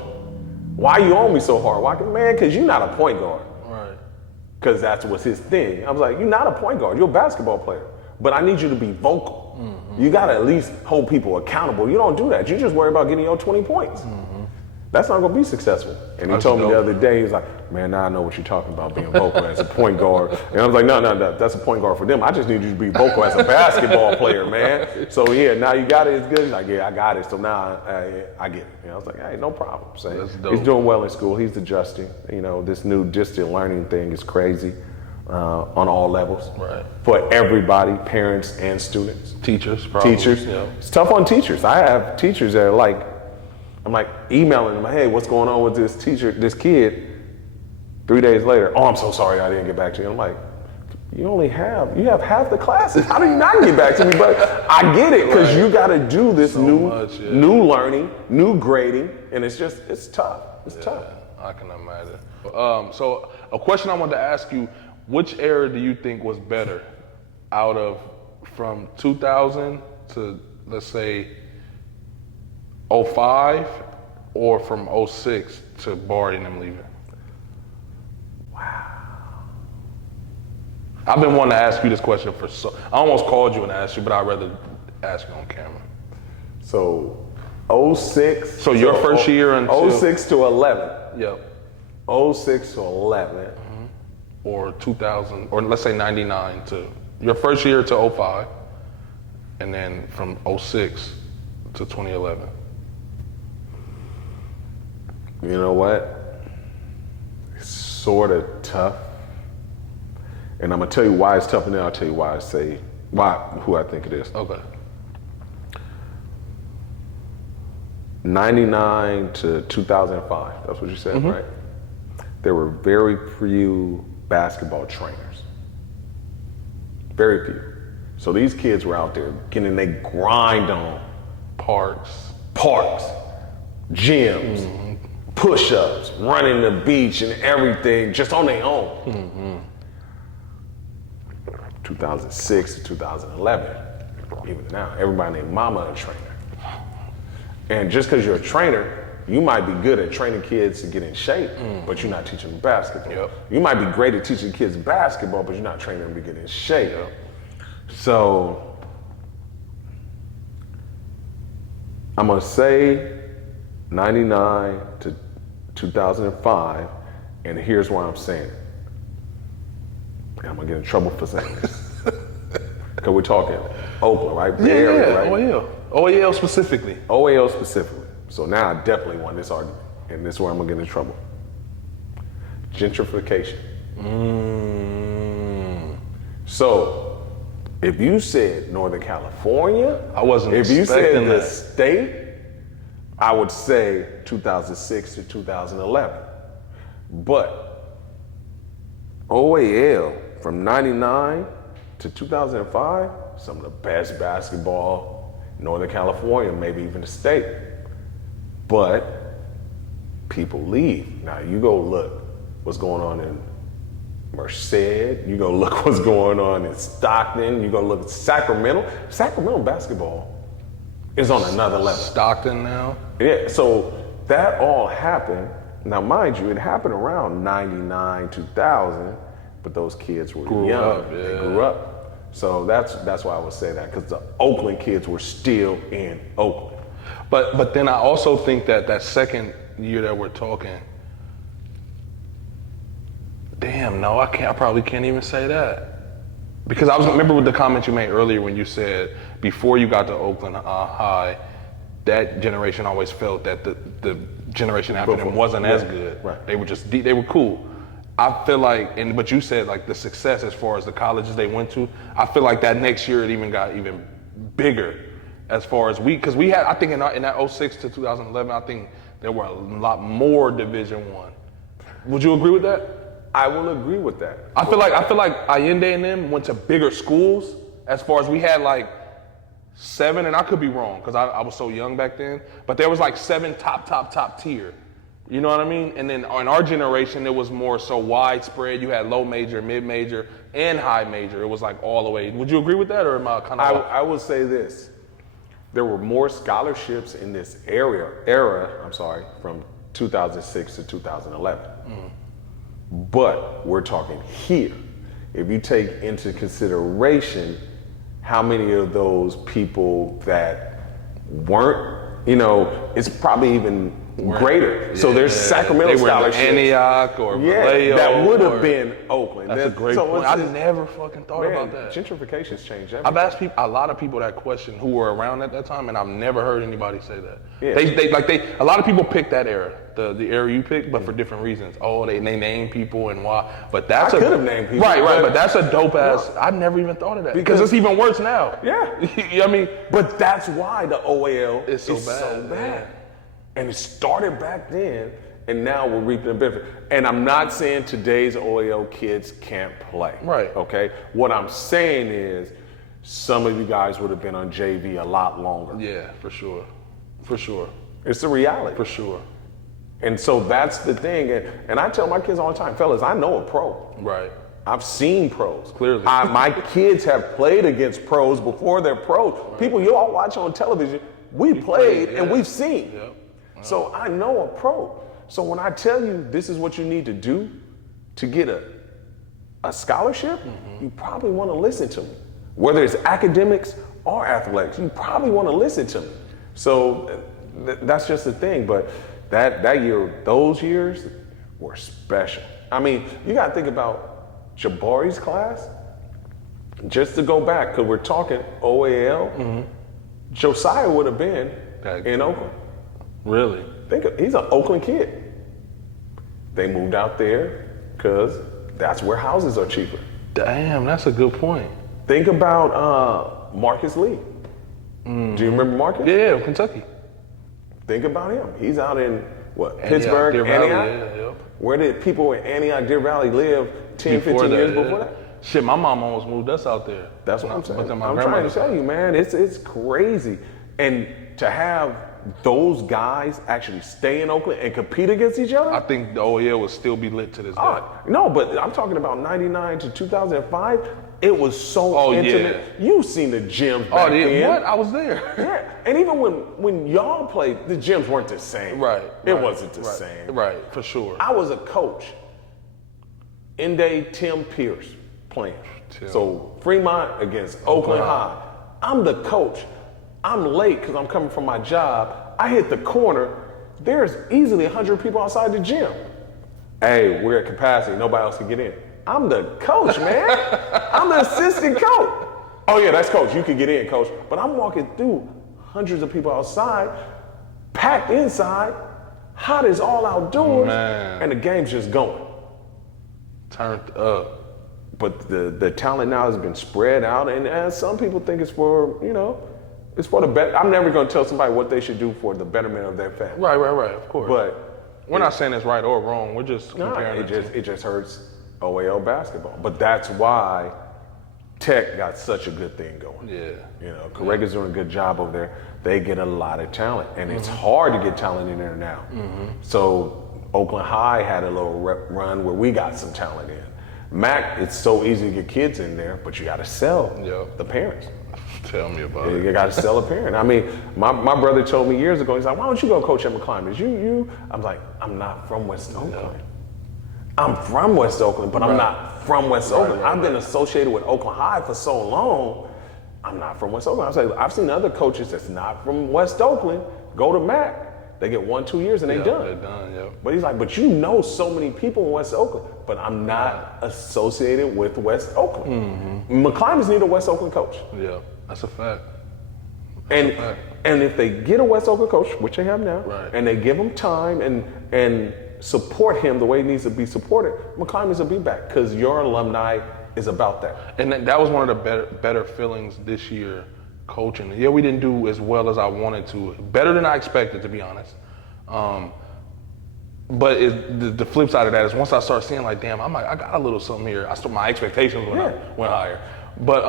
Why you on me so hard? Why? Man, because you're not a point guard. Right. Because that was his thing. I was like, you're not a point guard, you're a basketball player. But I need you to be vocal. You gotta at least hold people accountable. You don't do that. You just worry about getting your 20 points. That's not gonna be successful. And he told me the other day, he was like, man, now I know what you're talking about being vocal as a point guard. And I was like, no, that's a point guard for them. I just need you to be vocal as a basketball player, man. So yeah, now you got it, it's good. He's like, yeah, I got it. So now I get it. And I was like, hey, no problem. So he's doing well in school, he's adjusting. You know, this new distant learning thing is crazy on all levels. Right. For everybody, parents and students. Teachers, probably. Teachers. Yeah. It's tough on teachers. I have teachers that are like, I'm like emailing them, hey, what's going on with this teacher, this kid? 3 days later, oh, I'm so sorry I didn't get back to you. I'm like, you have half the classes. How do you not get back to me? But I get it, because you got to do this new learning, new grading, and it's tough. It's tough. I can imagine. So a question I wanted to ask you, which era do you think was better from 2000 to, let's say, 05, or from 06 to Barry and them leaving? Wow. I've been wanting to ask you this question I almost called you and asked you, but I'd rather ask you on camera. So 06. So your first year until 06 to 11. Yep. 06 to 11. Or 2000, or let's say 99 to your first year to 05, and then from 06 to 2011. You know what? It's sort of tough. And I'm gonna tell you why it's tough, and then I'll tell you who I think it is. Okay. 99 to 2005, that's what you said, right? There were very few basketball trainers. Very few. So these kids were out there getting their grind on. Parks, gyms, push-ups, running the beach and everything just on their own. 2006 to 2011, even now, everybody named mama a trainer. And just because you're a trainer, you might be good at training kids to get in shape, but you're not teaching them basketball. Yep. You might be great at teaching kids basketball, but you're not training them to get in shape. Yep. So I'm gonna say 99 to 2005, and here's why I'm saying it. And I'm gonna get in trouble for saying this. Because we're talking Oakland, right? Yeah, area, right? OAL specifically. OAL specifically. So now I definitely won this argument, and this is where I'm gonna get in trouble. Gentrification. So if you said Northern California, I wasn't if you said expecting the that. state, I would say 2006 to 2011. But OAL from 99 to 2005, some of the best basketball in Northern California, maybe even the state. But people leave. Now you go look what's going on in Merced, you go look what's going on in Stockton, you go look at Sacramento. Sacramento basketball is on another level. Stockton now? Yeah, so that all happened. Now, mind you, it happened around 99, 2000, but those kids were young. They grew up. So that's why I would say that, because the Oakland kids were still in Oakland. But then I also think that second year that we're talking, damn, no, I probably can't even say that. Because I remember with the comment you made earlier when you said before you got to Oakland High, that generation always felt that the generation after them wasn't as good. Right. They were just, they were cool. I feel like, but you said like the success as far as the colleges they went to, I feel like that next year it even got even bigger as far as because we had, I think in that 06 to 2011, I think there were a lot more Division I. Would you agree with that? I will agree with that. I feel like Allende and them went to bigger schools as far as we had like 7, and I could be wrong because I was so young back then, but there was like 7 top tier. You know what I mean? And then in our generation, it was more so widespread. You had low major, mid major, and high major. It was like all the way. Would you agree with that, or am I kind of? I would say this: there were more scholarships in this era. I'm sorry, from 2006 to 2011. But we're talking here. If you take into consideration how many of those people that weren't, it's probably even greater. So there's Sacramento scholarships. They were in Antioch or Vallejo. That would have been Oakland. That's a great point. I never fucking thought about that. Gentrification's changed everything. I've asked a lot of people that question who were around at that time, and I've never heard anybody say that. Yeah. A lot of people pick that era, the era you picked, but for different reasons. Oh, they name people and why. But that's I could have named people. Right, but that's a dope ass. I never even thought of that because it's even worse now. Yeah. You know what I mean? But that's why the OAL is so bad. Yeah. And it started back then, and now we're reaping the benefit. And I'm not saying today's OAL kids can't play. Right. Okay? What I'm saying is some of you guys would have been on JV a lot longer. Yeah, for sure. For sure. It's the reality. For sure. And so that's the thing. And I tell my kids all the time, fellas, I know a pro. Right. I've seen pros. Clearly. My kids have played against pros before they're pros. Right. People you all watch on television, we played and we've seen. Yep. So I know a pro. So when I tell you this is what you need to do to get a scholarship, you probably want to listen to me. Whether it's academics or athletics, you probably want to listen to me. So that's just the thing. But that year, those years were special. I mean, you got to think about Jabari's class. Just to go back, because we're talking OAL, Josiah would have been in Oakland. Really? He's an Oakland kid. They moved out there because that's where houses are cheaper. Damn, that's a good point. Think about Marcus Lee. Do you remember Marcus? Yeah, Kentucky. Think about him. He's out in Antioch, Pittsburgh, Deer Antioch? Valley, yeah. Where did people in Antioch, Deer Valley live 10, 15 years before that? Shit, my mom almost moved us out there. That's what I'm saying. I'm trying to tell you, man, it's crazy. And to have those guys actually stay in Oakland and compete against each other? I think the OEL would still be lit to this day. No, but I'm talking about 99 to 2005. It was so intimate. Yeah. You've seen the gyms back then. What? I was there. Yeah, and even when y'all played, the gyms weren't the same. Right. It wasn't the same. Right, for sure. I was a coach. In-day Tim Pierce playing. So Fremont against Oakland High. I'm the coach. I'm late because I'm coming from my job. I hit the corner. There's easily 100 people outside the gym. Hey, we're at capacity. Nobody else can get in. I'm the coach, man. I'm the assistant coach. Oh yeah, that's coach. You can get in, coach. But I'm walking through hundreds of people outside, packed inside, hot as all outdoors, and the game's just going. Turned up. But the talent now has been spread out, and as some people think it's for, it's for the better. I'm never going to tell somebody what they should do for the betterment of their family. Right, of course. But we're not saying it's right or wrong. We're just comparing it just hurts OAL basketball. But that's why Tech got such a good thing going. Yeah. You know, Correga's doing a good job over there. They get a lot of talent, and it's hard to get talent in there now. So Oakland High had a little run where we got some talent in. Mac, it's so easy to get kids in there, but you got to sell the parents. Tell me about it. You got to sell a parent. I mean, my brother told me years ago, he's like, why don't you go coach at McClymonds? I'm like, I'm not from West Oakland. I'm from West Oakland, but I'm not from West Oakland. I've been associated with Oakland High for so long, I'm not from West Oakland. I was like, I've seen other coaches that's not from West Oakland go to Mac. They get 1-2 years and they done. They're done, yeah. But he's like, but you know so many people in West Oakland, but I'm not associated with West Oakland. McClymonds need a West Oakland coach. Yeah, that's a fact. And if they get a West Oakland coach, which they have now, and they give him time and support him the way he needs to be supported, McClymonds will be back because your alumni is about that. And that was one of the better feelings this year. Coaching. Yeah, we didn't do as well as I wanted to. Better than I expected, to be honest. But the flip side of that is once I start seeing like, damn, I got a little something here. My expectations went higher. But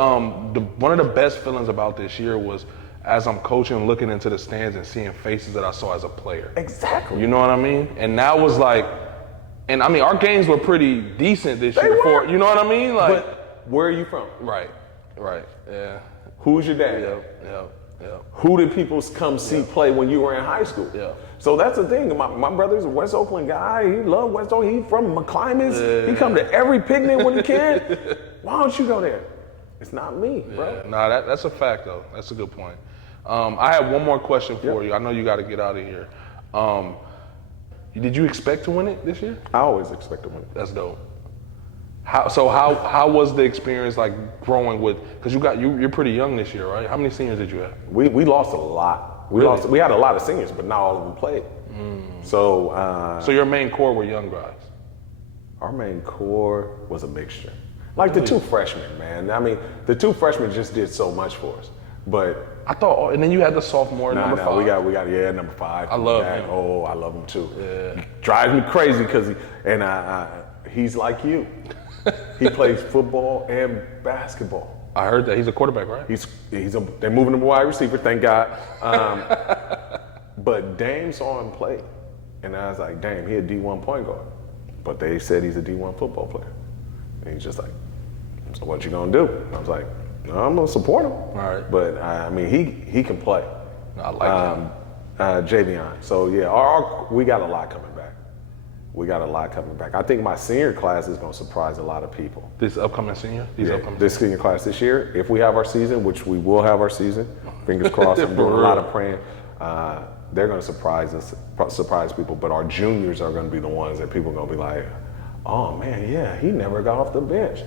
one of the best feelings about this year was as I'm coaching, looking into the stands and seeing faces that I saw as a player. Exactly. You know what I mean? And that was like, and I mean, our games were pretty decent this year. You know what I mean? Like, but where are you from? Right, yeah. Who's your dad? Yeah. Who did people come see play when you were in high school? Yeah. So that's the thing. My brother's a West Oakland guy. He loved West Oakland. He from McClymonds. He come to every picnic when he can. Why don't you go there? It's not me, bro. Nah, that's a fact though. That's a good point. I have one more question for you. I know you got to get out of here. Did you expect to win it this year? I always expect to win it. That's dope. How was the experience like growing with? Because you're pretty young this year, right? How many seniors did you have? We lost a lot. We had a lot of seniors, but not all of them played. So your main core were young guys. Our main core was a mixture. Like the two freshmen, man. I mean, the two freshmen just did so much for us. But I thought, and then you had the sophomore number 5. We got number 5. I love him. Oh, I love him too. Yeah. Drives me crazy because he's like you. He plays football and basketball. I heard that he's a quarterback, right? They're moving him to wide receiver, thank God. But Dame saw him play, and I was like, damn, he a D1 point guard. But they said he's a D1 football player, and he's just like, so what you gonna do? And I was like, no, I'm gonna support him. All right. But I mean, he can play. I like him. Javion. So yeah, we got a lot coming back. I think my senior class is going to surprise a lot of people. This upcoming senior? This senior class this year, if we have our season, which we will have our season, fingers crossed, I'm doing a lot of praying, they're going to surprise people, but our juniors are going to be the ones that people are going to be like, oh man, yeah, he never got off the bench.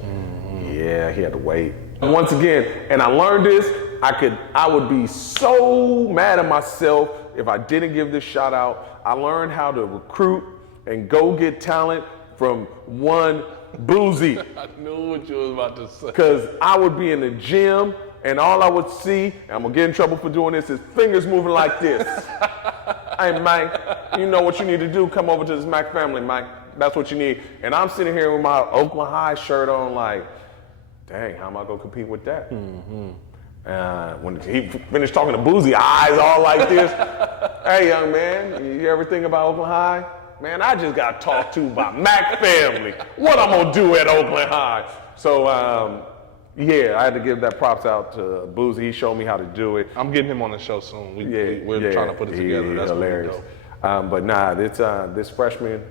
Yeah, he had to wait. And once again, and I learned this, I would be so mad at myself if I didn't give this shout out. I learned how to recruit and go get talent from one Boozy. I knew what you was about to say. Because I would be in the gym and all I would see, and I'm going to get in trouble for doing this, is fingers moving like this. Hey, Mike, you know what you need to do? Come over to this Mac family, Mike. That's what you need. And I'm sitting here with my Oakland High shirt on like, dang, how am I going to compete with that? When he finished talking to Boozy, eyes all like this. Hey, young man, you ever think about Oakland High? Man, I just got talked to by Mac family. What I'm gonna do at Oakland High? So, yeah, I had to give that props out to Boozy. He showed me how to do it. I'm getting him on the show soon. We're trying to put it together. That's hilarious. But nah, this freshman,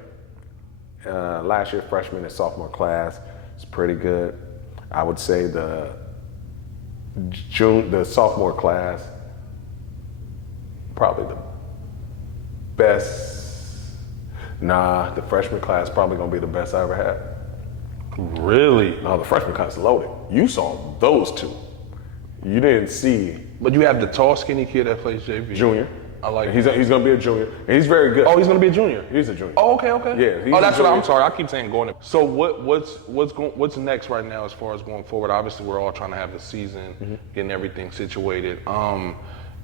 last year freshman and sophomore class is pretty good. I would say the sophomore class, probably the best. Nah, the freshman class probably gonna be the best I ever had. Really? No, the freshman class is loaded. You saw those two. You didn't see. But you have the tall, skinny kid that plays JV. Junior. I like he's gonna be a junior, and he's very good. Oh, he's gonna be a junior. He's a junior. Oh, okay. Yeah. That's what I'm sorry. I keep saying going. So what's next right now as far as going forward? Obviously, we're all trying to have the season, getting everything situated.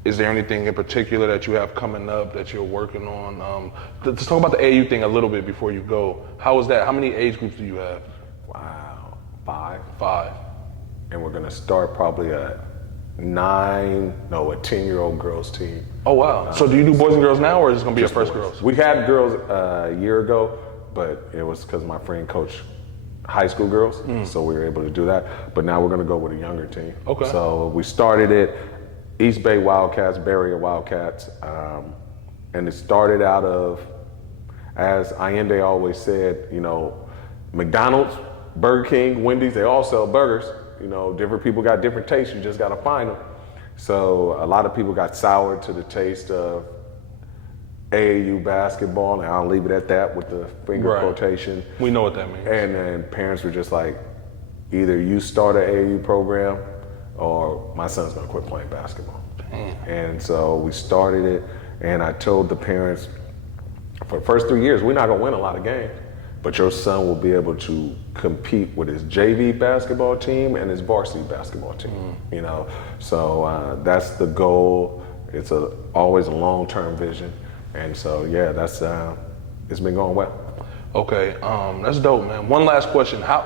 Is there anything in particular that you have coming up that you're working on? Let's talk about the AU thing a little bit before you go. How is that? How many age groups do you have? Wow, 5. 5. and we're gonna start probably a 10-year-old girls team. Oh wow! So do you do boys and girls now, or is this gonna be your first boys. girls? We had girls a year ago, but it was because my friend coached high school girls, so we were able to do that. But now we're gonna go with a younger team. Okay. So we started it, East Bay Wildcats, Barrier Wildcats, and it started out of, as Allende always said, you know, McDonald's, Burger King, Wendy's, they all sell burgers. You know, different people got different tastes, you just gotta find them. So a lot of people got soured to the taste of AAU basketball, and I'll leave it at that with the finger quotation. We know what that means. And then parents were just like, either you start an AAU program or my son's gonna quit playing basketball. And so we started it, and I told the parents, for the first 3 years, we're not gonna win a lot of games, but your son will be able to compete with his JV basketball team and his varsity basketball team, you know? So that's the goal. It's always a long-term vision. And so, yeah, that's it's been going well. Okay, that's dope, man. One last question. How,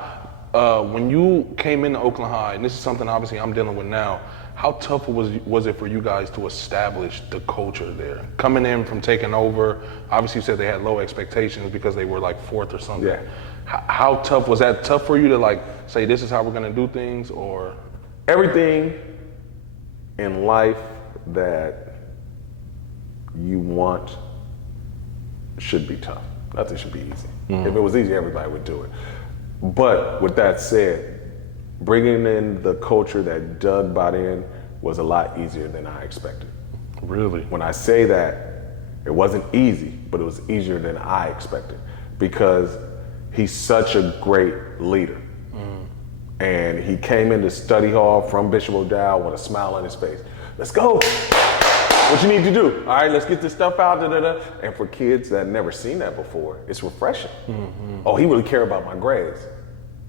when you came into Oakland High, and this is something obviously I'm dealing with now, how tough was it for you guys to establish the culture there? Coming in from taking over, obviously you said they had low expectations because they were like fourth or something. Yeah. How tough, was that tough for you to like say this is how we're gonna do things, or? Everything in life that you want should be tough. Nothing should be easy. If it was easy, everybody would do it. But with that said, bringing in the culture that Doug brought in was a lot easier than I expected. Really? When I say that, it wasn't easy, but it was easier than I expected because he's such a great leader. And he came into study hall from Bishop O'Dowd with a smile on his face. Let's go. What you need to do? All right, let's get this stuff out. Da, da, da. And for kids that never seen that before, it's refreshing. Oh, he really care about my grades.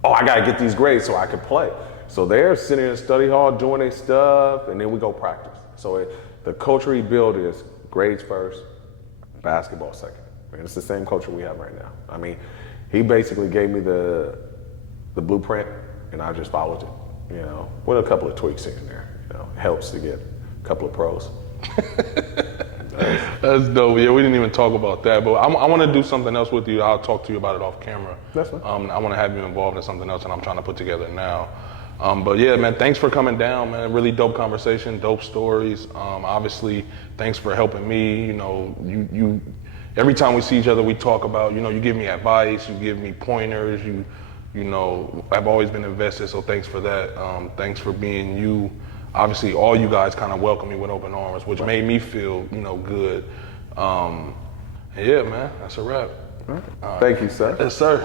Oh, I gotta get these grades so I can play. So they're sitting in the study hall doing their stuff, and then we go practice. So the culture he built is grades first, basketball second. And it's the same culture we have right now. I mean, he basically gave me the blueprint, and I just followed it, you know, with a couple of tweaks here and there. You know, helps to get a couple of pros. That's dope. Yeah, we didn't even talk about that, but I want to do something else with you. I'll talk to you about it off camera. That's fine. I want to have you involved in something else, and I'm trying to put together now. But yeah, man, thanks for coming down, man. Really dope conversation, dope stories. Obviously, thanks for helping me. You know, you every time we see each other, we talk about, you know, you give me advice, you give me pointers, you know, I've always been invested, so thanks for that. Thanks for being you. Obviously, all you guys kind of welcomed me with open arms, which made me feel, you know, good. Yeah, man, that's a wrap. Thank you, sir. Yes, sir.